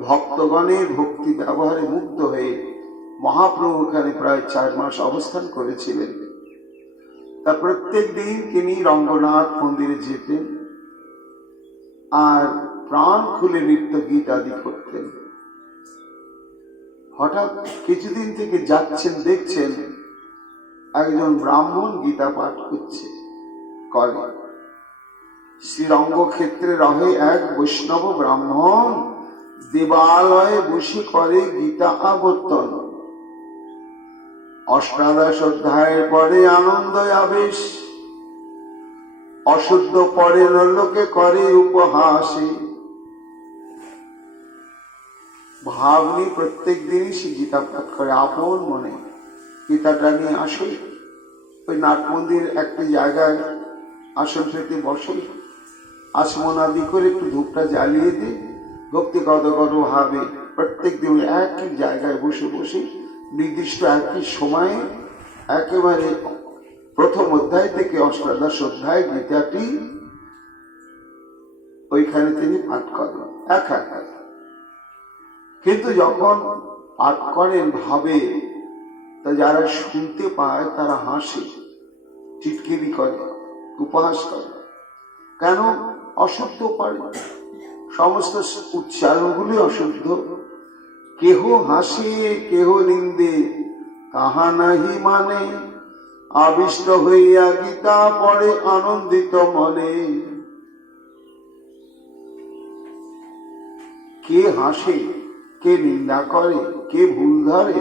ভক্তগণের ভক্তি ব্যবহারে মুগ্ধ হয়ে মহাপ্রভু এখানে প্রায় 4 মাস অবস্থান করেছিলেন। তা প্রত্যেক দিন তিনি রঙ্গনাথ মন্দিরে যেতেন আর প্রাণ খুলে নৃত্য গীত আদি করতেন। হঠাৎ কিছুদিন থেকে যাচ্ছেন, দেখছেন একজন ব্রাহ্মণ গীতা পাঠ করে। শ্রীরঙ্গ ক্ষেত্রে রহে এক বৈষ্ণব ব্রাহ্মণ, দেবালয়ে বসে করে গীতা আবর্তন। অষ্টাদশ অধ্যায়ের পরে আনন্দ আবেশ, অশুদ্ধ পরে লোকে করে উপহাসে। ভাবনি প্রত্যেক দিনই সে গীতা পাঠ করে আপন মনে। গীতাটা নিয়ে আসে, ওই নাট মন্দির একটি জায়গায় আসন পেতে বসে, আচমন আদি করে একটু ধূপটা জ্বালিয়ে দিয়ে ভক্তিগত ভাবে প্রত্যেক দিন একই জায়গায় বসে বসে নির্দিষ্ট একই সময়ে একেবারে প্রথম অধ্যায় থেকে অষ্টাদশ অধ্যায় গীতাটি ওইখানে তিনি পাঠ করেন একা। কিন্তু যখন পাঠ করেন ভাবে, তা যারা শুনতে পায় তারা হাসে, টিটকিরি করে, উপহাস করে। কেন? অশুদ্ধ পারে, সমস্ত উচ্চারণগুলি অশুদ্ধ। কেহ হাসে কেহ নিন্দে, কাহা নাহি মানে, আবিষ্ট হইয়া গীতা পড়ে আনন্দিত মনে। কে হাসে, কে নিন্দা করে, কে ভুল ধরে,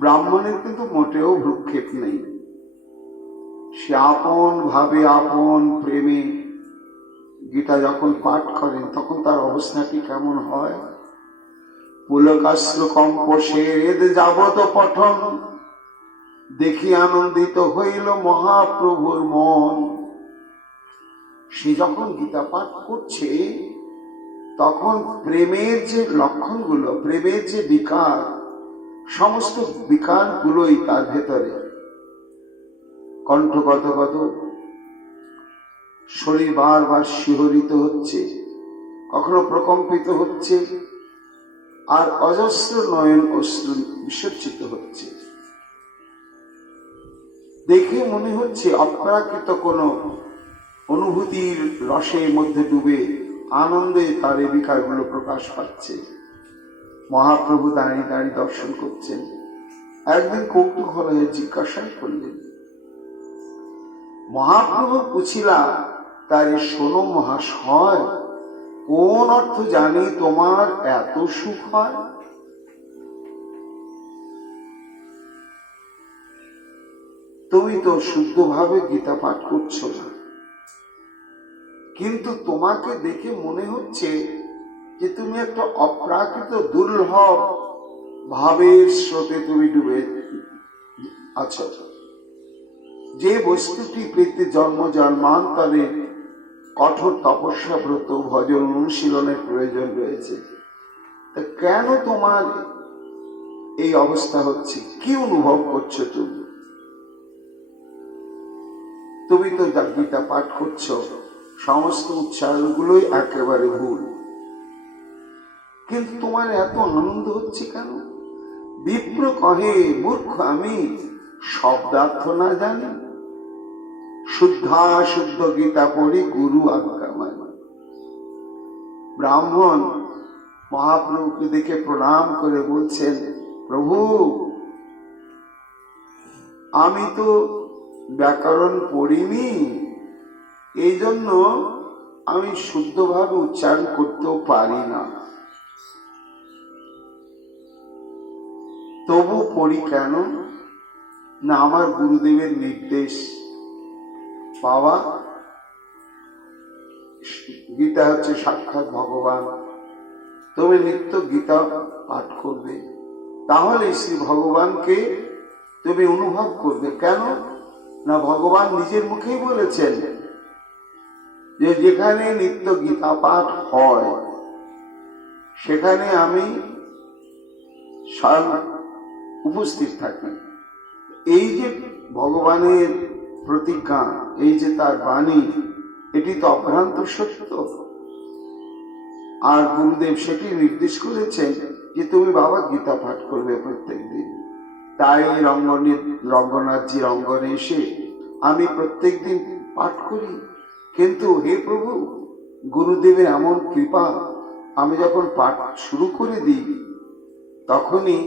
ব্রাহ্মণের কিন্তু মোটেও ভ্রুক্ষেপ নেই। সে আপন ভাবে আপন প্রেমে গীতা যখন পাঠ করেন তখন তার অবস্থাটি কেমন হয়? পুলকাশ্র কম্পোষেদ যাবত পঠন, দেখি আনন্দিত হইল মহাপ্রভুর মন। সে যখন গীতা পাঠ করছে তখন প্রেমের যে লক্ষণগুলো, প্রেমের যে বিকার, সমস্ত বিকারগুলোই তার ভেতরে। কণ্ঠ গত শরীর বারবার শিহরিত হচ্ছে, কখনো প্রকম্পিত হচ্ছে, আর অজস্র নয়ন অশ্রু বিসর্জিত হচ্ছে। দেখে মনে হচ্ছে অপ্রাকৃত কোনো অনুভূতির রসের মধ্যে ডুবে আনন্দে তার এই বিকারগুলো প্রকাশ পাচ্ছে। মহাপ্রভু দাঁড়িয়ে দাঁড়িয়ে দর্শন করছেন। একদিন কৌতূহল হয়ে জিজ্ঞাসা করলেন, মহাপ্রভু পুছিলা, তারে শোনো মহাশয়, কোন অর্থ জানি তোমার এত সুখ হয়? তুমি তো শুদ্ধভাবে গীতা পাঠ করছো না, কিন্তু তোমাকে দেখে মনে হচ্ছে যে তুমি একটা অপ্রাকৃত দুর্লভ ভাবের স্রোতে তুমি ডুবে আছো। যে বস্তুটি পেতে জন্ম জন্মান্তরে কঠোর তপস্যা ব্রত ভজন অনুশীলনের প্রয়োজন রয়েছে, তা কেন তোমার এই অবস্থা হচ্ছে? কি অনুভব করছো তুমি? তুমি তো গীতা পাঠ করছো, সমস্ত উচ্চারণগুলোই একেবারে ভুল, কিন্তু তোমার এত আনন্দ হচ্ছে কেন? বিপ্র কহে, মূর্খ আমি, শব্দার্থ না জানি, শুদ্ধ গীতা পড়ি গুরু আজ্ঞা মানি। ব্রাহ্মণ মহাপ্রভুকে দেখে প্রণাম করে বলছেন, প্রভু, আমি তো ব্যাকরণ পড়িনি, এই জন্য আমি শুদ্ধভাবে উচ্চারণ করতেও পারি না, তবু পড়ি কেন? না, আমার গুরুদেবের নির্দেশ, বাবা গীতা হচ্ছে সাক্ষাৎ ভগবান, তুমি নিত্য গীতা পাঠ করবে, তাহলে শ্রী ভগবানকে তুমি অনুভব করবে। কেন না, ভগবান নিজের মুখেই বলেছেন যে যেখানে নিত্য গীতা পাঠ হয় সেখানে আমি স্বয়ং উপস্থিত থাকি। এই যে ভগবানের প্রতিজ্ঞা, এই যে তার বাণী, এটি তো অভ্রান্ত সত্য। আর গুরুদেব সেটি নির্দেশ করেছেন যে তুমি বাবা গীতা পাঠ করবে প্রত্যেক দিন। তাই রঙ্গনাথজির অঙ্গনে এসে আমি প্রত্যেক দিন পাঠ করি। কিন্তু হে প্রভু, গুরুদেবের এমন কৃপা, আমি যখন পাঠ শুরু করে দিই তখনই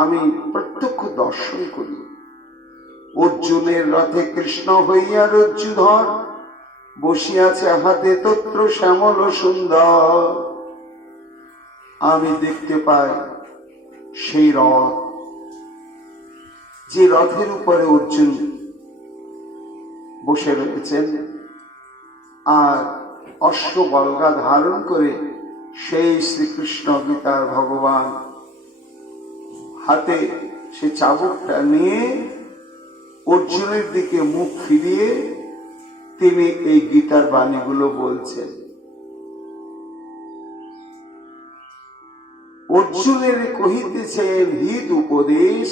আমি প্রত্যক্ষ দর্শন করি। অর্জুনের রথে কৃষ্ণ হইয়া রজ্জুধর, বসিয়াছে হাতে তত্র শ্যামল সুন্দর। আমি দেখতে পাই সেই রথ, যে রথের উপরে অর্জুন বসে রয়েছেন, আর অশ্ব বলগা ধারণ করে সেই শ্রীকৃষ্ণ গীতার ভগবান হাতে সে চাবুকটা নিয়ে অর্জুনের দিকে মুখ ফিরিয়ে তিনি এই গীতার বাণীগুলো বলছেন। অর্জুনের কহিতেছেন হিত উপদেশ,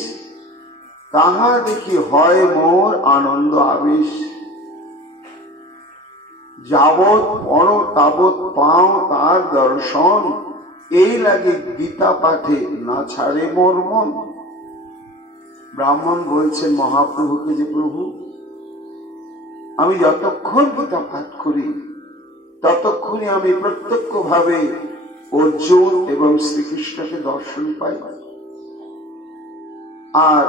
তাহা দেখি হয় মোর আনন্দ আবেশ। যাবৎ পড়ো তাবৎ পাও তার দর্শন, এই লাগে গীতা পাঠে না ছাড়ে মোর মন। ব্রাহ্মণ বলছেন মহাপ্রভুকে যে প্রভু, আমি যতক্ষণ গীতা পাঠ করি ততক্ষণই আমি প্রত্যক্ষ ভাবে অর্জুন এবং শ্রীকৃষ্ণকে দর্শন পাই, আর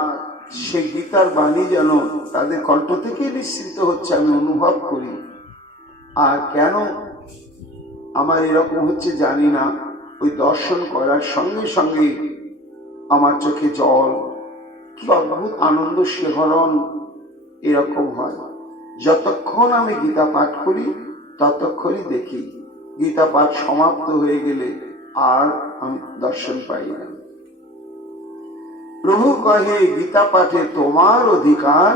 সেই গীতার বাণী যেন তাদের কণ্ঠ থেকে নিঃসৃত হচ্ছে আমি অনুভব করি। আর কেন আমার এরকম হচ্ছে জানি না, ওই দর্শন করার সঙ্গে সঙ্গে আমার চোখে জল, কি অদ্ভুত আনন্দ শিহরণ এরকম হয়। যতক্ষণ আমি গীতা পাঠ করি ততক্ষণই দেখি, গীতা পাঠ সমাপ্ত হয়ে গেলে আর আমি দর্শন পাই না। প্রভু কহে গীতা পাঠে তোমার অধিকার,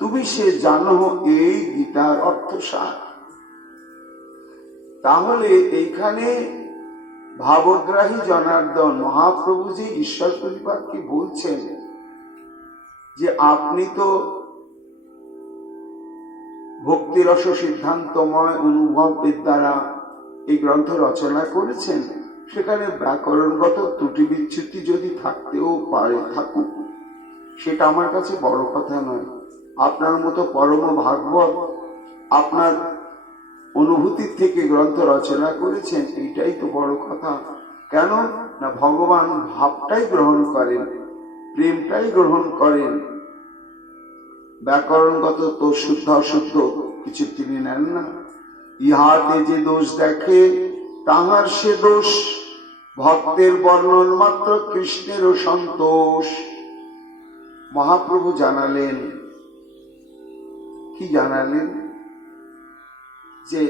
তুমি সে জানো এই গীতার অর্থসার। তাহলে এইখানে ভাবগ্রাহী জনার্দন মহাপ্রভু যে ঈশ্বর প্রতিপাদকে বলছেন যে আপনি তো ভক্তিরস সিদ্ধান্তময় অনুভবের দ্বারা এই গ্রন্থ রচনা করেছেন, সেখানে ব্যাকরণগত ত্রুটি বিচ্যুতি যদি থাকতেও পারে থাকুক, সেটা আমার কাছে বড় কথা নয়। আপনার মতো পরম ভাগবত আপনার অনুভূতির থেকে গ্রন্থ রচনা করেছেন, এইটাই তো বড় কথা। কেন না ভগবান ভাবটাই গ্রহণ করেন, প্রেমটাই গ্রহণ করেন, ব্যাকরণগত তো শুদ্ধ অশুদ্ধ কিছু তিনি নেন না। ইহাতে যে দোষ দেখে তাহার সে দোষ, ভক্তের বর্ণন মাত্র কৃষ্ণেরও সন্তোষ। মহাপ্রভু জানালেন, কি জানালেন, যে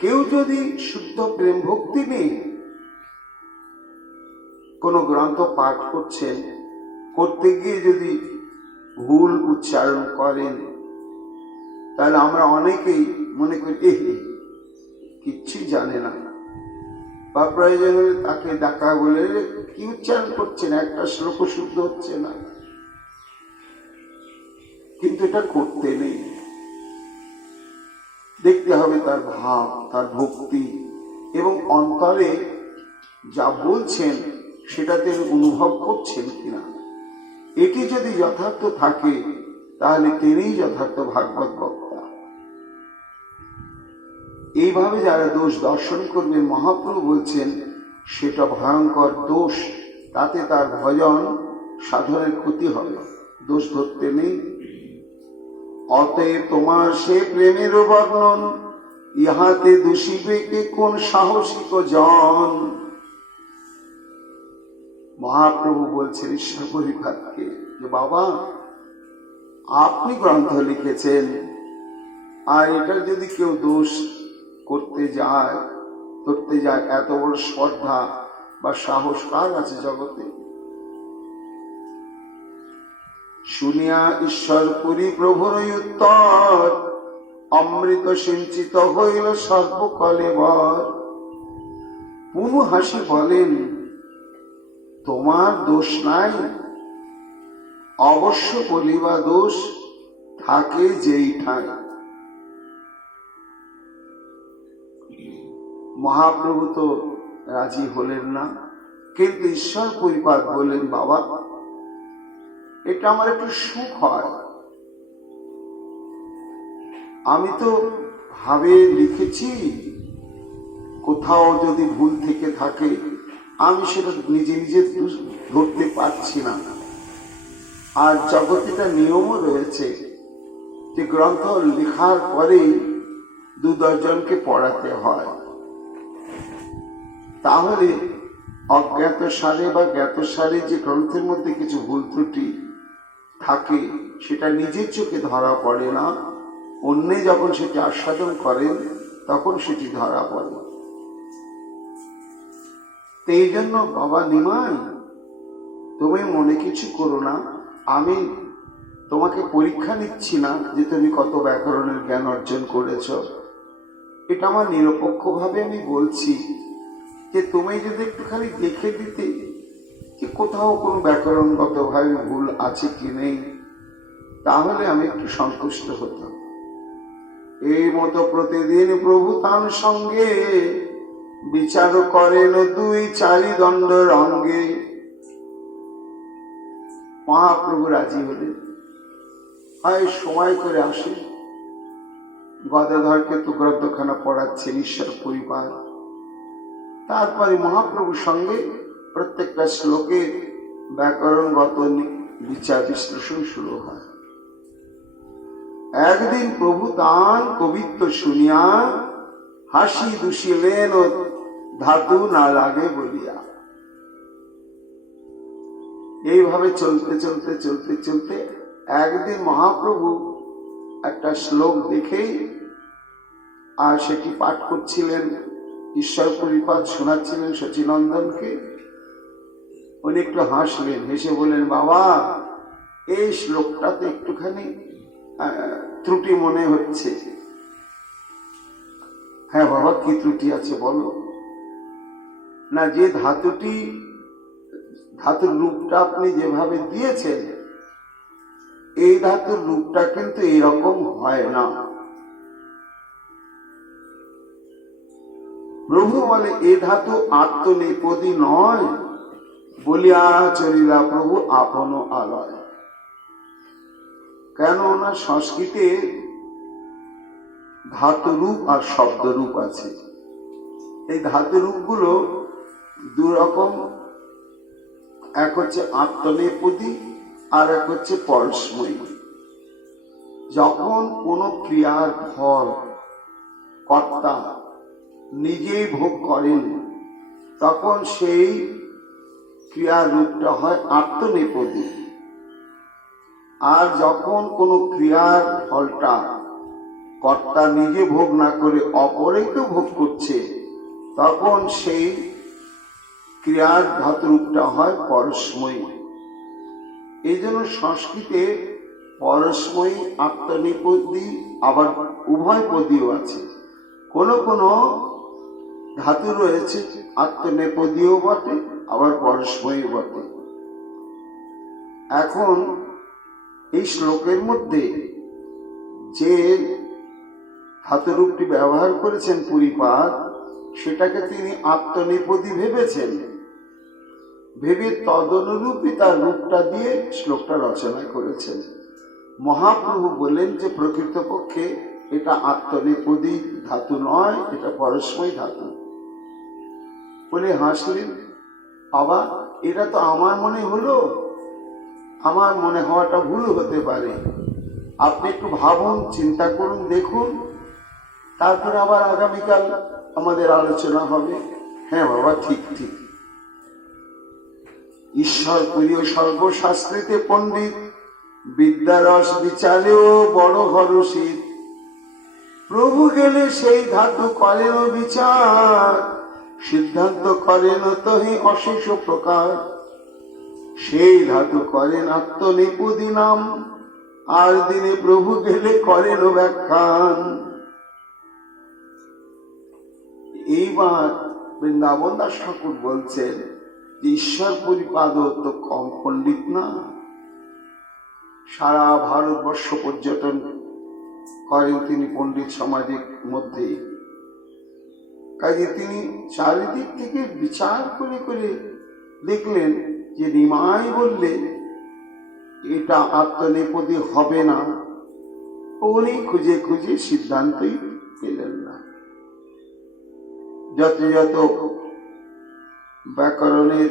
কেউ যদি শুদ্ধ প্রেম ভক্তি নিয়ে কোন গ্রন্থ পাঠ করছেন, করতে গিয়ে যদি ভুল উচ্চারণ করেন, তাহলে আমরা অনেকেই মনে করি কিচ্ছুই জানে না, বা প্রয়োজন হলে তাকে ডাকা বলে কি উচ্চারণ করছেন, একটা শ্লোক শুদ্ধ হচ্ছে না। কিন্তু এটা করতে নেই, দেখতে হবে তার ভাব, তার ভক্তি এবং অন্তরে যা বলছেন সেটা তিনি অনুভব করছেন কিনা। এটি যদি যথার্থ থাকে তাহলে তিনিই যথার্থ ভাগবত বক্তা। এইভাবে যারা দোষ দর্শন করবেন, মহাপ্রভু বলছেন সেটা ভয়ঙ্কর দোষ, তাতে তার ভজন সাধনের ক্ষতি হবে, দোষ ধরতে নেই। অতএব তোমার সে প্রেমের বর্ণন, ইহাতে দোষিবে কে কোন সাহসিক জন। মহাপ্রভু বলছেন ঈশ্বর পরিপাতকে যে বাবা, আপনি গ্রন্থ লিখেছেন, আর এটা যদি কেউ দোষ করতে যায় এত বড় শ্রদ্ধা বা সাহস কার আছে জগতে? শুনিয়া ঈশ্বর পুরী প্রভুর উত্তর, অমৃত সিঞ্চিত হইল সর্বকলেবর। পুনঃ হাসি বলেন, তোমার দোষ নাই, অবশ্য বলিবা দোষ থাকে যেই ঠাঁই। মহাপ্রভু তো রাজি হলেন না, কিন্তু ঈশ্বর পরিপাদ বললেন, বাবা এটা আমার একটু সুখ হয়, আমি তো ভাবে লিখেছি, কোথাও যদি ভুল থেকে থাকে আমি সেটা নিজে নিজে ধরতে পারছি না। আর জগতেটা নিয়মও রয়েছে যে গ্রন্থ লেখার পরেই 2-10 জনকে পড়াতে হয়। তাহলে অজ্ঞাত সারে বা জ্ঞাত সারে যে গ্রন্থের মধ্যে কিছু ভুল ত্রুটি থাকে সেটা নিজের চোখে ধরা পড়ে না, অন্যে যখন সেটি আস্বাদন করেন তখন সেটি ধরা পড়ে। এই জন্য বাবা নিমাই, তুমি মনে কিছু করো না, আমি তোমাকে পরীক্ষা নিচ্ছি না যে তুমি কত ব্যাকরণের জ্ঞান অর্জন করেছ, এটা আমার নিরপেক্ষ ভাবে আমি বলছি যে তুমি যদি একটুখানি দেখে দিতে যে কোথাও কোনো ব্যাকরণগত ভাবে ভুল আছে কি নেই, তাহলে আমি একটু সন্তুষ্ট হতাম। এই মতো প্রতিদিন প্রভু তার সঙ্গে বিচার করেন 2-4 দণ্ড রঙ্গে। মহাপ্রভু রাজি হলেন, হয় সময় করে আসে, গদাধরকে তো গ্রন্থখানা পড়াচ্ছেন ঈশ্বর পরিবার। তারপরে মহাপ্রভুর সঙ্গে প্রত্যেকটা শ্লোকে ব্যাকরণগত বিচার বিশ্লেষণ শুরু হয়। একদিন প্রভু তান কবিত্ব শুনিয়া হাসি দুষিলেন ও ধাতু না লাগে বলিয়া। এইভাবে চলতে চলতে চলতে চলতে একদিন মহাপ্রভু একটা শ্লোক দেখেই আর সেটি পাঠ করছিলেন, ঈশ্বর পরিপাদ শোনাচ্ছিলেন শচীনন্দনকে। উনি একটু হাসলেন, হেসে বললেন, বাবা এই শ্লোকটাতে একটুখানি ত্রুটি মনে হচ্ছে। হ্যাঁ বাবা, কি ত্রুটি আছে বলো না? যে ধাতুর রূপটা আপনি যেভাবে দিয়েছেন, এই ধাতুর রূপটা কিন্তু এইরকম হয় না। প্রভু বলে, এ ধাতু আত্মনেপদী নয় বলিয়া চলিলা প্রভু আপন আলয়। কেন না সংস্কৃতে ধাতুরূপ আর শব্দরূপ আছে। এই ধাতুরূপগুলো 2 রকম, এক হচ্ছে আত্মনেপদী আর এক হচ্ছে পরস্ময়ী। যখন কোন ক্রিয়ার ফল কর্তা নিজেই ভোগ করেন তখন সেই ক্রিয়ার রূপটা হয় আত্মনেপদী। আর যখন কোন ক্রিয়ার ফলটা কর্তা নিজে ভোগ না করে অপরেকে ভোগ করছে তখন সেই ক্রিয়ার ধাতুরূপটা হয় পরস্ময়ী। এই জন্য সংস্কৃতে পরস্ময়ী আত্মনেপদী আবার উভয় পদীও আছে। কোন কোন ধাতু রয়েছে আত্মনেপদীও বটে আবার পরস্ময়ী বটে। এখন এই শ্লোকের মধ্যে যে ধাতুরূপটি ব্যবহার করেছেন পুরীপাদ, সেটাকে তিনি আত্মনেপদী ভেবেছেন, ভেবে তদনুরূপী তার রূপটা দিয়ে শ্লোকটা রচনা করেছেন। মহাপ্রভু বললেন যে প্রকৃতপক্ষে এটা আত্মনেপদী ধাতু নয়, এটা পরস্ময়ী ধাতু। বলে হাসলেন, বাবা এটা তো আমার মনে হলো, আমার মনে হওয়াটা ভুল হতে পারে, আপনি একটু ভাবুন, চিন্তা করুন, দেখুন, তারপর আবার আগামীকাল আমাদের আলোচনা হবে। হ্যাঁ বাবা, ঠিক ঠিক। ঈশ্বর প্রিয় সর্বশাস্ত্রীতে পণ্ডিত, বিদ্যারস বিচারেও বড় হরষিত। প্রভু গেলে সেই ধাতু করেন বিচার, সিদ্ধান্ত করেন তহি অশেষ প্রকার। সেই ধাতু করেন আত্মনেপদী নাম, আর দিনে প্রভু গেলে করেন ব্যাখ্যান। এইবার বৃন্দাবন দাস ঠাকুর বলছেন, ঈশ্বর পরিপাদ তো কম পণ্ডিত না, সারা ভারতবর্ষ পর্যটন করেন তিনি পণ্ডিত সমাজের মধ্যে। কাজে তিনি চারিদিক থেকে বিচার করে করে দেখলেন যে নিমাই বললে এটা আত্মনেপদী হবে না। উনি খুঁজে খুঁজে সিদ্ধান্তই পেলেন না। যত যত ব্যাকরণের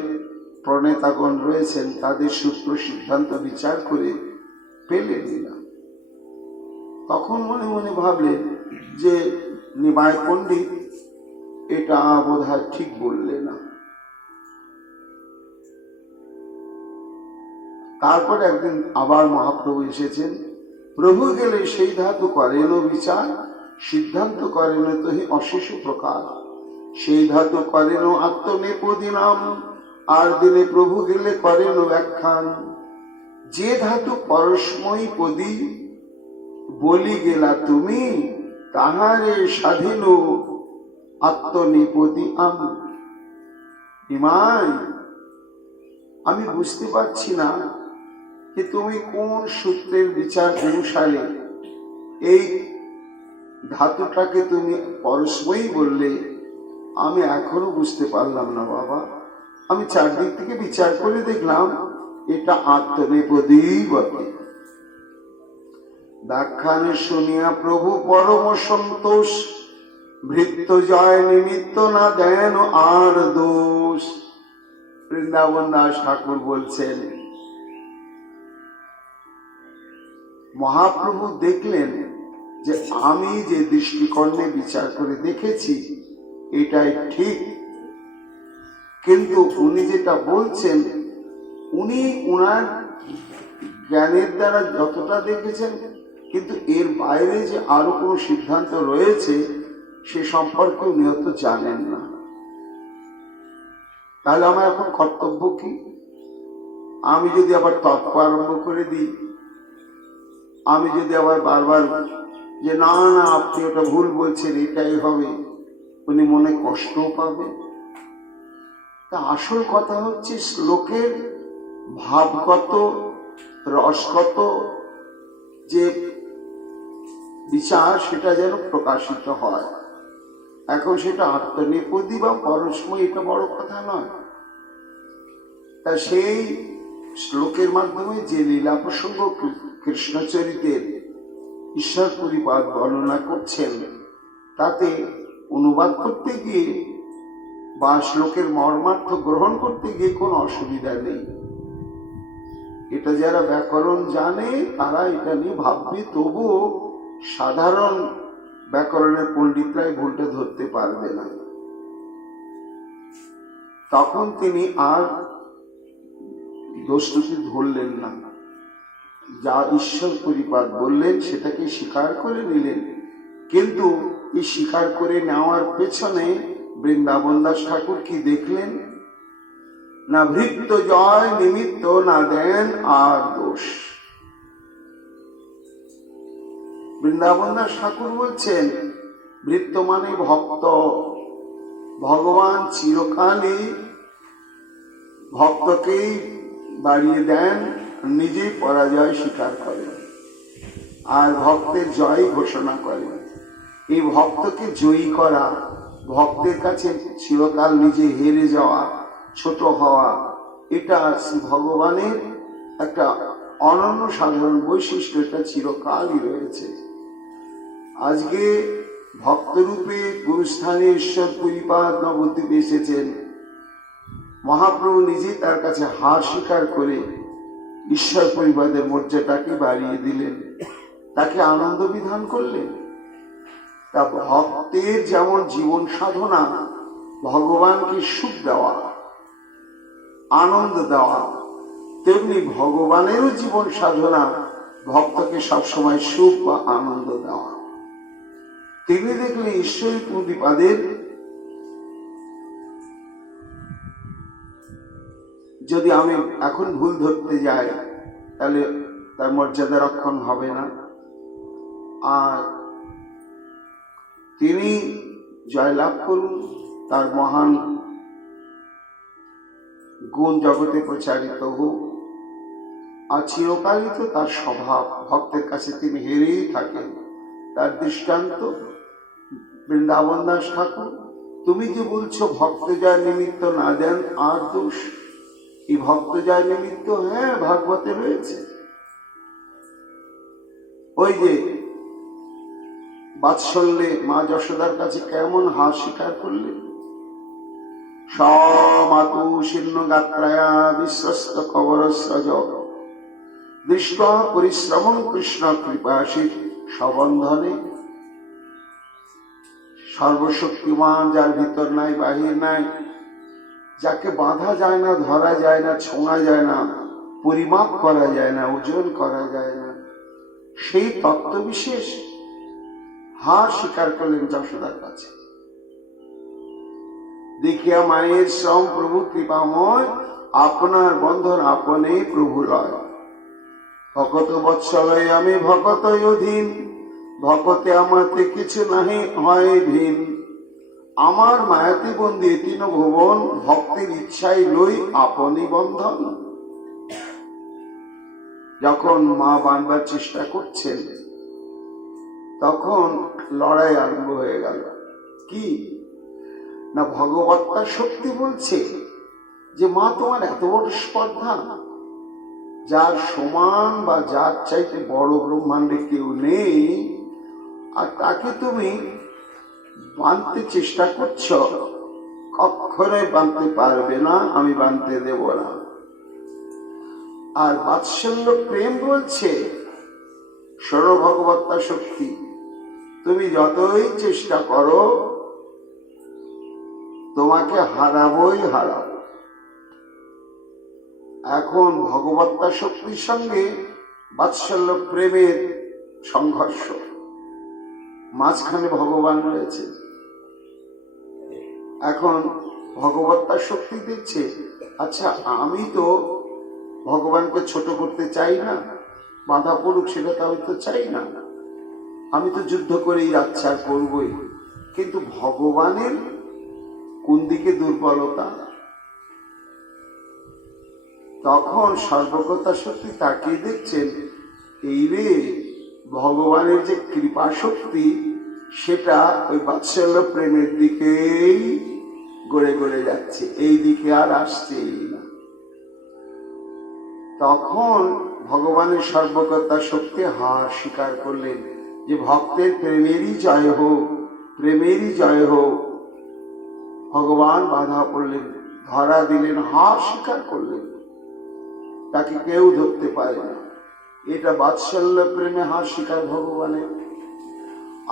প্রণেতাগণ রয়েছেন তাদের সূত্র সিদ্ধান্ত বিচার করে পেলেন না। তখন মনে মনে ভাবলেন যে নিমাই পণ্ডিত এটা বোধহয় ঠিক বললে না। তারপর একদিন আবার মহাপ্রভু এসেছেন। প্রভু গেলে সেই ধাতু করেন বিচার, সিদ্ধান্ত করেন তহি অশেষ প্রকার। সেই ধাতু করেন আত্মনেপদী নাম, আর দিনে প্রভু গেলে করেন ব্যাখ্যান। যে ধাতু পরস্ময়ী পদী বলি গেলা তুমি, তাহারে স্বাধীন আত্মনেপদী আমি। নিমাই, আমি বুঝতে পারছি না যে তুমি কোন সূত্রের বিচার অনুসারে এই ধাতুটাকে তুমি পরস্ময়ী বললে। আমি এখনো বুঝতে পারলাম না বাবা। আমি চারদিক থেকে বিচার করে দেখলাম এটা আত্মনেপদী বটে। ব্যাখ্যানে শুনিয়া প্রভু পরম সন্তোষ, ভৃত্য জয় নিমিত্ত না দেন আর দোষ। বৃন্দাবন দাস ঠাকুর বলছেন, মহাপ্রভু দেখলেন যে আমি যে দৃষ্টিকোণে বিচার করে দেখেছি এটাই ঠিক, কিন্তু উনি যেটা বলছেন উনি উনার জ্ঞানের দ্বারা যতটা দেখেছেন, কিন্তু এর বাইরে যে আরো কোনো সিদ্ধান্ত রয়েছে সে সম্পর্কে উনি হয়তো জানেন না। তাহলে আমার এখন কর্তব্য কি? আমি যদি আবার তর্ক আরম্ভ করে দিই, আমি যদি আবার বারবার যে না না আপনি ওটা ভুল বলছেন এটাই হবে, উনি মনে কষ্টও পাবে। তা আসল কথা হচ্ছে শ্লোকের ভাবগত রসগত যে বিচার সেটা যেন প্রকাশিত হয়। এখন সেটা আত্মনেপদী বা পরস্ময় এটা বড় কথা নয়। তা সেই শ্লোকের মাধ্যমে যে লীলা প্রসঙ্গ কৃষ্ণচরিতের ঈশ্বর পরিপাদ বর্ণনা করছেন তাতে অনুবাদ করতে গিয়ে বা শ্লোকের মর্মার্থ গ্রহণ করতে গিয়ে কোনো অসুবিধা নেই। এটা যারা ব্যাকরণ জানে তারা এটা নিয়ে ভাববে, তবুও সাধারণ ব্যাকরণের পণ্ডিতরাই ভুলটা ধরতে পারবে না। তখন তিনি আর দোষটি ধরলেন না, যা ঈশ্বর পরিপাদ বললেন সেটাকে স্বীকার করে নিলেন। কিন্তু এই স্বীকার করে নেওয়ার পেছনে বৃন্দাবন দাস ঠাকুর কি দেখলেন না? ভৃত্য জয় নিমিত্ত না দেন আর দোষ। বৃন্দাবন দাস ঠাকুর বলছেন ভৃত্য মানে ভক্ত। ভগবান চিরকালই ভক্তকেই বাড়িয়ে দেন, নিজেই পরাজয় স্বীকার করেন আর ভক্তের জয় ঘোষণা করেন। এই ভক্তকে জয়ী করা, ভক্তের কাছে চিরকাল নিজে হেরে যাওয়া, ছোট হওয়া, এটা ভগবানের একটা অনন্য সাধারণ বৈশিষ্ট্য। এটা চিরকালই রয়েছে। আজকে ভক্তরূপে গুরুস্থানে ঈশ্বর পরিপাদ নবদ্বীপে এসেছেন। মহাপ্রভু নিজে তার কাছে হার স্বীকার করে ঈশ্বর পরিবাদের মর্যাদাকে বাড়িয়ে দিলেন, তাকে আনন্দ বিধান করলেন। তা ভক্তের যেমন জীবন সাধনা ভগবানকে সুখ দেওয়া, আনন্দ দেওয়া, তেমনি ভগবানেরও জীবন সাধনা ভক্তকে সবসময় সুখ বা আনন্দ দেওয়া। তিনি দেখলেন ঈশ্বরী পূর্ণিপাদের যদি আমি এখন ভুল ধরতে যাই তাহলে তার মর্যাদা রক্ষণ হবে না। আর তিনি জয়লাভ করুন, তার মহান গুণ জগতে প্রচারিত হোক। আর চিরকালই তো তার স্বভাব, ভক্তের কাছে তিনি হেরেই থাকেন। তার দৃষ্টান্ত বৃন্দাবন দাস ঠাকুর তুমি যে বলছো ভক্ত যায় নিমিত্ত না দেন আর দোষ, এই ভক্ত যায় নিমিত্ত হ্যাঁ ভাগবতে রয়েছে। ওই যে বাৎসল্যে মা যশোদার কাছে কেমন হার স্বীকার করলেন, সমাতু শীর্ণ গাত্রায়া বিশ্বস্ত কবরস্রজ দৃষ্টা পরিশ্রমং কৃষ্ণ কৃপাশীর সবন্ধনে। সর্বশক্তিমান, যার ভিতর নাই বাহির নাই, যাকে বাঁধা যায় না, ধরা যায় না, ছোঁয়া যায় না, পরিমাপ করা যায় না, ওজন করা যায় না, সেই তত্ত্ব বিশেষ হার স্বীকার করলেন যশোদার কাছে। দেখিয়া মায়ের শ্রম প্রভু কৃপাময়, আপনার বন্ধন আপনে প্রভু লয়। ভকত বৎসলয় আমি ভকত অধীন, ভকতে আমাতে কিছু নাহি হয় ভিন। আমার মায়াতি বন্দী তিন ভুবন, ভক্তের ইচ্ছাই লই আপনি বন্ধন। যখন মা বানবার চেষ্টা করছেন তখন লড়াই আরম্ভ হয়ে গেল। কি না, ভগবত্তা শক্তি বলছে যে মা তোমার এত বড় স্পর্ধা, যার সমান বা যার চাইতে বড় ব্রহ্মাণ্ডে কেউ নেই, আর তাকে তুমি বাঁধতে চেষ্টা করছ, কখনোই বাঁধতে পারবে না, আমি বাঁধতে দেব না। আর বাৎসল্য প্রেম বলছে সর্বভগবত্তা শক্তি, তুমি যতই চেষ্টা করো তোমাকে হারাবোই হারাবো। এখন ভগবত্তা শক্তির সঙ্গে বাৎসল্য প্রেমের সংঘর্ষ, মাঝখানে ভগবান রয়েছে। এখন ভগবত্তা শক্তি দেখছে, আচ্ছা আমি তো ভগবানকে ছোট করতে চাই না, বাধা পড়ুক সেটা তো আমি তো চাই না, আমি তো যুদ্ধ করেই যাচ্ছি আর করবই, কিন্তু ভগবানের কোন দিকে দুর্বলতা। তখন সর্বকতা শক্তি তাকিয়ে দেখছেন, এই রে ভগবানের যে কৃপা শক্তি সেটা ওই বাৎসল্য প্রেমের দিকেই গড়ে গড়ে যাচ্ছে, এই দিকে আর আসছেই না। তখন ভগবানের সর্বকতা শক্তি হার স্বীকার করলেন যে ভক্তের প্রেমেরই জয় হোক, প্রেমেরই জয় হোক। ভগবান বাধা পড়লেন, ধরা দিলেন, হার স্বীকার করলেন, তাকে কেউ ধরতে পারে না। এটা বাৎসল্য প্রেমে হার স্বীকার ভগবানের।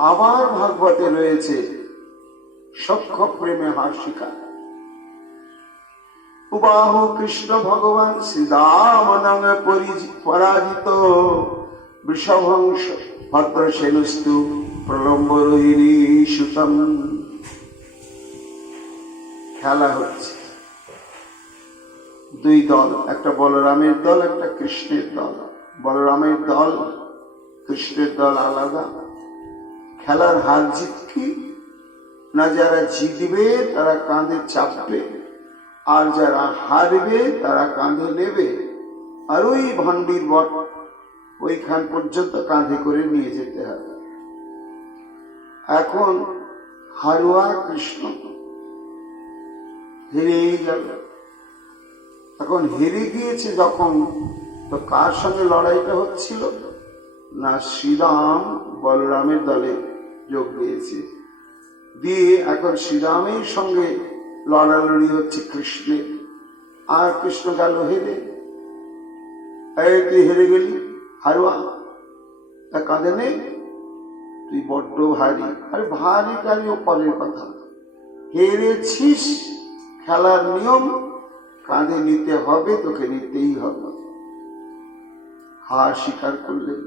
আবার ভাগবতে রয়েছে সখ্য প্রেমে হার স্বীকার। উবাহু কৃষ্ণ ভগবান শ্রীদাম পরাজিত বৃষভংশ ভদ্রসেনস্তু প্রলম্ব রোহিণী সুতম। খেলা হচ্ছে, দুই দল, একটা বলরামের দল, একটা কৃষ্ণের দল। বলরামের দল কৃষ্ণের দল আলাদা। খেলার হার জিত কি না, যারা জিতবে তারা কাঁধে চাপবে, আর যারা হারবে তারা কাঁধে নেবে, আর ওই ভান্ডির বট ওইখান পর্যন্ত কাঁধে করে নিয়ে যেতে হবে। এখন হারুয়া কৃষ্ণ হেরেই গেল। এখন হেরে গিয়েছে যখন, তো কার সঙ্গে লড়াইটা হচ্ছিল না, শ্রীরাম বলরামের দলে যোগ দিয়েছে, দিয়ে এখন শ্রীরামের সঙ্গে লড়ালড়ি হচ্ছে কৃষ্ণের। আর কৃষ্ণ গেল হেরে। এই তুই হেরে গেলি হারুয়া, তা কাঁধে নেই, তুই বড্ড ভারী। আরে ভারী কারি ও পরের কথা, হেরেছিস, খেলার নিয়ম, কাঁধে নিতে হবে, তোকে নিতেই হবে। হার স্বীকার করলেন,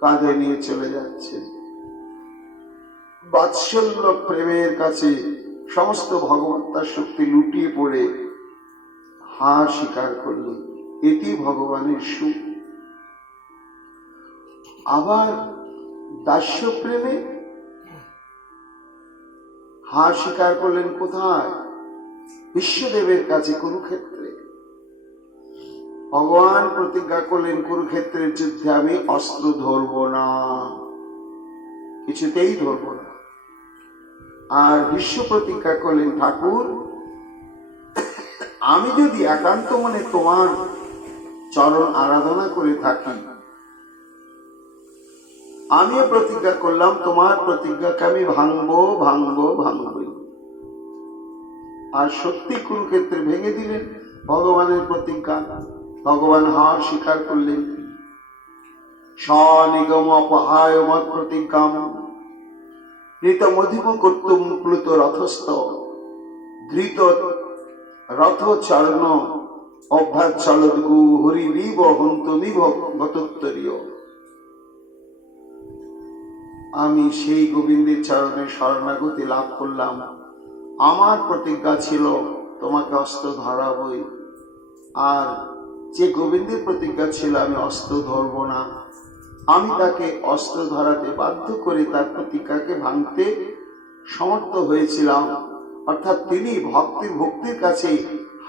কাঁধে নিয়ে চলে যাচ্ছে। বাৎসল্য প্রেমের কাছে সমস্ত ভগবত্তার শক্তি লুটিয়ে পড়ে হার স্বীকার করলেন। এটি ভগবানের সুখ। আবার দাস্য প্রেমে হার স্বীকার করলেন কোথায়? বিশ্বদেবের কাছে, কুরুক্ষেত্রে। ভগবান প্রতিজ্ঞা করলেন, কুরুক্ষেত্রের যুদ্ধে আমি অস্ত্র ধরব না, কিছুতেই ধরব না। আর বিশ্ব প্রতিজ্ঞা করলেন, ঠাকুর আমি যদি একান্ত মনে তোমার চরণ আরাধনা করে থাকি, আমিও প্রতিজ্ঞা করলাম তোমার প্রতিজ্ঞাকে আমি ভাঙবো ভাঙবো ভাঙবই। আর সত্যি কুরুক্ষেত্রে ভেঙে দিলেন ভগবানের প্রতিজ্ঞা। ভগবান হার স্বীকার করলেন, স্বনিগম অপহায় মত প্রতিজ্ঞাম ঋতমধিম কর্তুম প্লুত রথস্থ ধৃত রথ চরণ অভ্যাচলদ্গু হরিবিব হন্তমিব গতোত্তরীয়। আমি সেই গোবিন্দের চরণে শরণাগতি লাভ করলাম। আমার প্রতিজ্ঞা ছিল তোমাকে অস্ত্র ধরাবই, আর যে গোবিন্দের প্রতিজ্ঞা ছিল আমি অস্ত্র ধরব না, আমি তাকে অস্ত্র ধরাতে বাধ্য করে তার প্রতিজ্ঞাকে ভাঙতে সমর্থ হয়েছিলাম। অর্থাৎ তিনি ভক্তির কাছে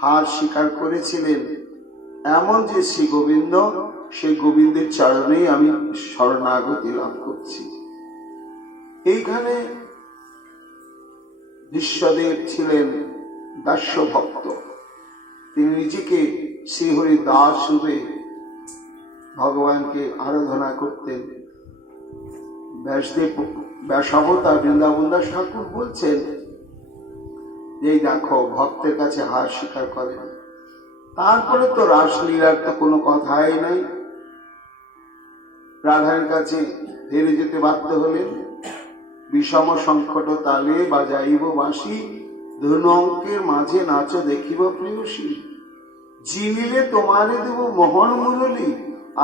হার স্বীকার করেছিলেন। এমন যে শ্রী গোবিন্দ, সেই গোবিন্দের চরণেই আমি শরণাগতি লাভ করছি। এইখানে বিশ্বদেব ছিলেন দাস্য ভক্ত। তিনি নিজেকে শ্রীহরি দাস রূপে ভগবানকে আরাধনা করতেন। ব্যাসাবতার বৃন্দাবন দাস ঠাকুর বলছেন যে দেখো ভক্তের কাছে হার স্বীকার করেন। তারপরে তো রাসলীলার তো কোনো কথাই নাই। রাধার কাছে হেরে যেতে বাধ্য হলেন। বিষম সংকট তালে বাজাইব বাঁশি, ধনু অঙ্কের মাঝে নাচ দেখিব প্রেয়সী। জিনিলে তোমারে দেব মোহন মুরলী,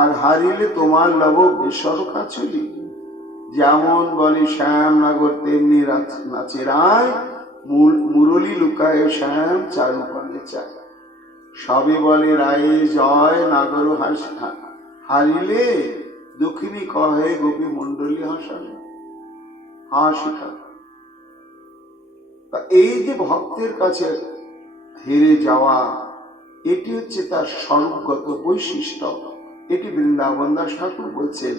আর হারিলে তোমার লব বেসর কাছুলি। যেমন বলে শ্যামনগর তেমনি নাচে রায়, মুরলী লুকায় শ্যাম চারুপানে চায়। সবে বলে রায়ে জয়, নাগর হারিলে দুঃখিনী কহে গোপী মন্ডলী হাসানে। হাসিকা এই যে ভক্তের কাছে হেরে যাওয়া, এটি হচ্ছে তার স্বরূপগত বৈশিষ্ট্য। এটি বৃন্দাবন দাস ঠাকুর বলছেন।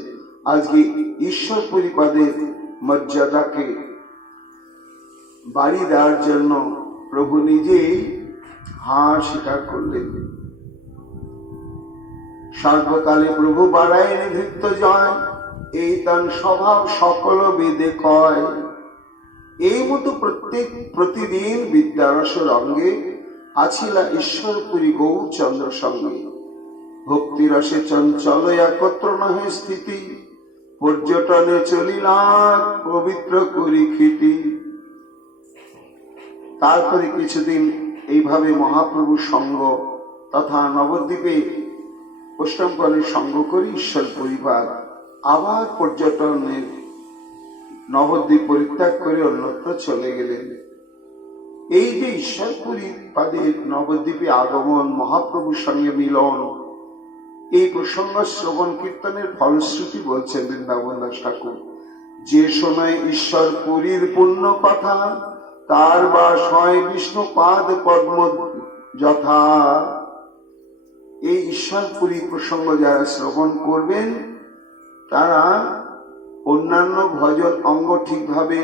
আজকে ঈশ্বর পরিপাদের মর্যাদাকে বাড়ি দেওয়ার জন্য প্রভু নিজেই হার স্বীকার করলেন। সর্বকালে প্রভু বাড়ায় নিভৃত্ত জয়, এই তার স্বভাব সকল বেদে কয়। এই মতো প্রতিদিন বিদ্যারস রঙ্গে আছিলা ঈশ্বরপুরী গৌরচন্দ্র সঙ্গে। ভক্তিরসে চঞ্চল একত্র নহে স্থিতি, পর্যটনে চলিলা পবিত্র করি খিটি। তারপরে কিছুদিন এইভাবে মহাপ্রভুর সঙ্গ তথা নবদ্বীপে অষ্টমকরের সঙ্গ করে ঈশ্বর পরিবার আবার পর্যটনের নবদ্বীপ পরিত্যাগ করে অন্যত্র চলে গেলেন। এই যে ঈশ্বরপুরী পাদের নবদ্বীপে আগমন, মহাপ্রভুর সঙ্গে মিলন, এই প্রসঙ্গ শ্রবণ কীর্তনের ফলশ্রুতি বলছেন বৃন্দাবন দাস ঠাকুর। যে শোনায় ঈশ্বরপুরীর পূর্ণ কথা, তার বাস হয় বিষ্ণু পাদ পদ্ম যথা। এই ঈশ্বরপুরী প্রসঙ্গ যারা শ্রবণ করবেন, তারা অন্যান্য ভজন অঙ্গ ঠিকভাবে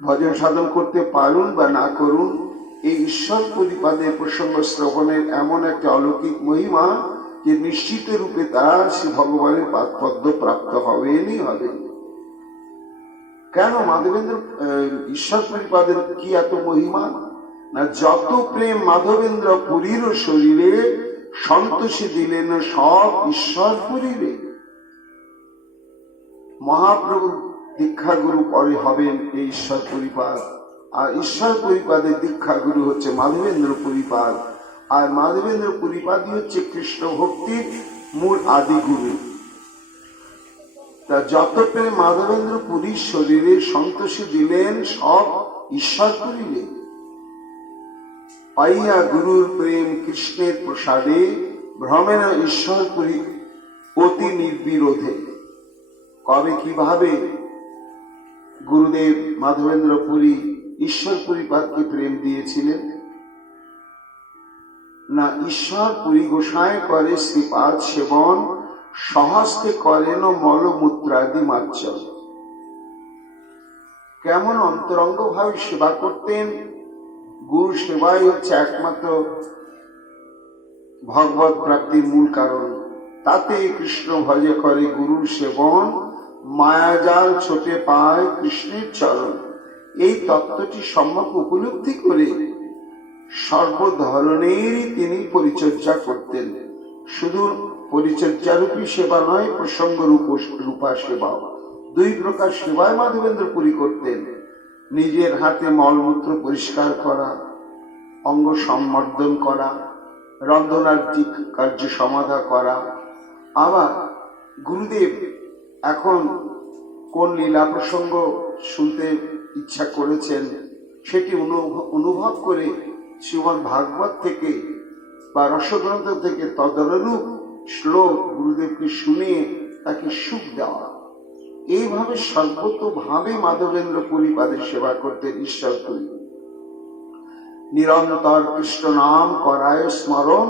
ভজন সাধন করতে পারুন বা না করুন, এই ঈশ্বর পরিপাদের প্রসঙ্গ শ্রবণের এমন একটা অলৌকিক মহিমা যে নিশ্চিত রূপে তারা শ্রী ভগবানের পদ্ম প্রাপ্ত হবেনই হবে। কেন মাধবেন্দ্র ঈশ্বর পরিপাদের কি এত মহিমা? না, যত প্রেম মাধবেন্দ্র পুরীর শরীরে, সন্তোষে দিলেন সব ঈশ্বর পুরীরে। মহাপ্রভুর দীক্ষা গুরু পরে হবেন এই ঈশ্বর পরিপাদ, আর ঈশ্বর পরিপাদের দীক্ষা গুরু হচ্ছে মাধবেন্দ্র পরিপাদ, আর মাধবেন্দ্র পরিপাদই হচ্ছে কৃষ্ণ ভক্তির মূল আদি গুরু। তা যত প্রেম মাধবেন্দ্র পুরীর শরীরে, সন্তোষে দিলেন সব ঈশ্বর পুরীরে। পাইয়া গুরুর প্রেম কৃষ্ণের প্রসাদে, ভ্রমেণ ঈশ্বর পুরী অতি নির্বিরোধে। কবে কিভাবে গুরুদেব মাধবেন্দ্র পুরী ঈশ্বর পরিপাদকে প্রেম দিয়েছিলেন? না, ঈশ্বর পুরী গোসাই করে শ্রীপাদ সেবন, সহস্তে করেন মলমূত্রাদি মার্জন। কেমন অন্তরঙ্গ ভাবে সেবা করতেন। গুরু সেবাই হচ্ছে একমাত্র ভগবত প্রাপ্তির মূল কারণ। তাতে কৃষ্ণ ভজে করে গুরুর সেবন, মায়াজাল ছোটে পায় কৃষ্ণের চরণ। এই তত্ত্বটি সম্যক উপলব্ধি করে সর্বধরনেরই তিনি পরিচর্যা করতেন। শুধু পরিচর্যারূপী সেবা নয়, প্রসঙ্গ রূপা সেবাও। দুই প্রকার সেবায় মাধবেন্দ্র পুরী করতেন। নিজের হাতে মলমূত্র পরিষ্কার করা, অঙ্গ সম্বর্ধন করা, রন্ধনার্জিক কার্য সমাধা করা। আবার গুরুদেব এখন কোন লীলা প্রসঙ্গ শুনতে ইচ্ছা করেছেন সেটি অনুভব করে শ্রীমদ্ ভাগবত থেকে বা রসগ্রন্থ থেকে তদনুরূপ শ্লোক গুরুদেবকে শুনিয়ে তাকে সুখ দেওয়া। এইভাবে সর্বতভাবে মাধবেন্দ্র পুরী পাদের সেবা করতেন ঈশ্বরপুরী। নিরন্তর কৃষ্ণ নাম করায় স্মরণ,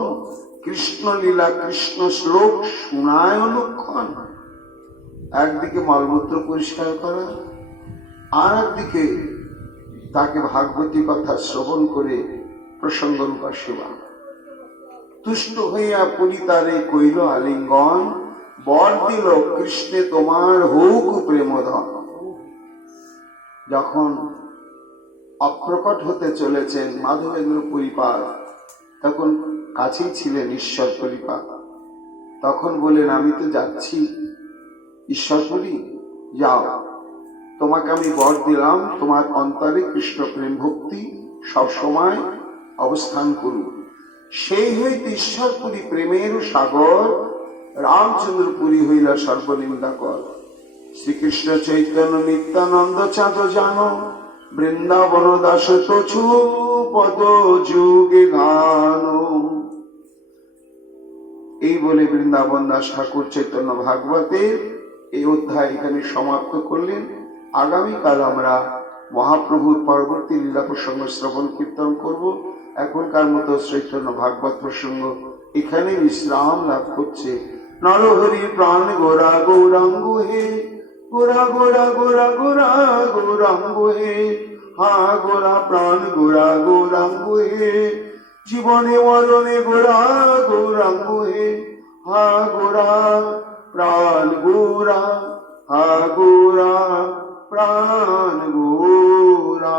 কৃষ্ণ লীলা কৃষ্ণ শ্লোক শুনায় অনুক্ষণ। একদিকে মলমূত্র পরিষ্কার করা, আর একদিকে তাকে ভাগবতী কথা শ্রবণ করে প্রসঙ্গ রূপা সেবা। তুষ্ট হইয়া পুরী তারে কইল আলিঙ্গন, বর দিল কৃষ্ণে তোমার হৌক প্রেমধন। যখন অপ্রকট হতে চলেছেন মাধবেন্দ্র পুরীপাদ, তখন কাছেই ছিলেন ঈশ্বর পুরীপাদ। তখন বলেন, আমি তো যাচ্ছি ঈশ্বরপুরী, যাও, তোমাকে আমি বর দিলাম, তোমার অন্তরে কৃষ্ণ প্রেম ভক্তি সবসময় অবস্থান করুন। সেই হইতে ঈশ্বরপুরী প্রেমের সাগর, রামচন্দ্র পুরী হইল সর্বনিন্দাকর। শ্রীকৃষ্ণ চৈতন্য নিত্যানন্দ চাঁদ জানো, বৃন্দাবন দাস তছু পদ যুগে গান। এই বলে বৃন্দাবন দাস ঠাকুর চৈতন্য ভাগবতের এই অধ্যায় এখানে সমাপ্ত করলেন। আগামীকাল আমরা মহাপ্রভুর পরবর্তী লীলা প্রসঙ্গ শ্রবণ কীর্তন করব। এখনকার মতো চৈতন্য ভাগবত প্রসঙ্গ এখানে বিশ্রাম লাভ করছে। নরহরি প্রাণ গোরা গৌরাঙ্গ হে, গোরা গোরা গোরা গোরা গৌরাঙ্গ হে, হা গোরা প্রাণ গোরা গৌরাঙ্গ হে, জীবনে মরণে গোরা গৌরাঙ্গ হে, হা গোরা প্রাণ গোরা, হা গোরা প্রাণ গোরা।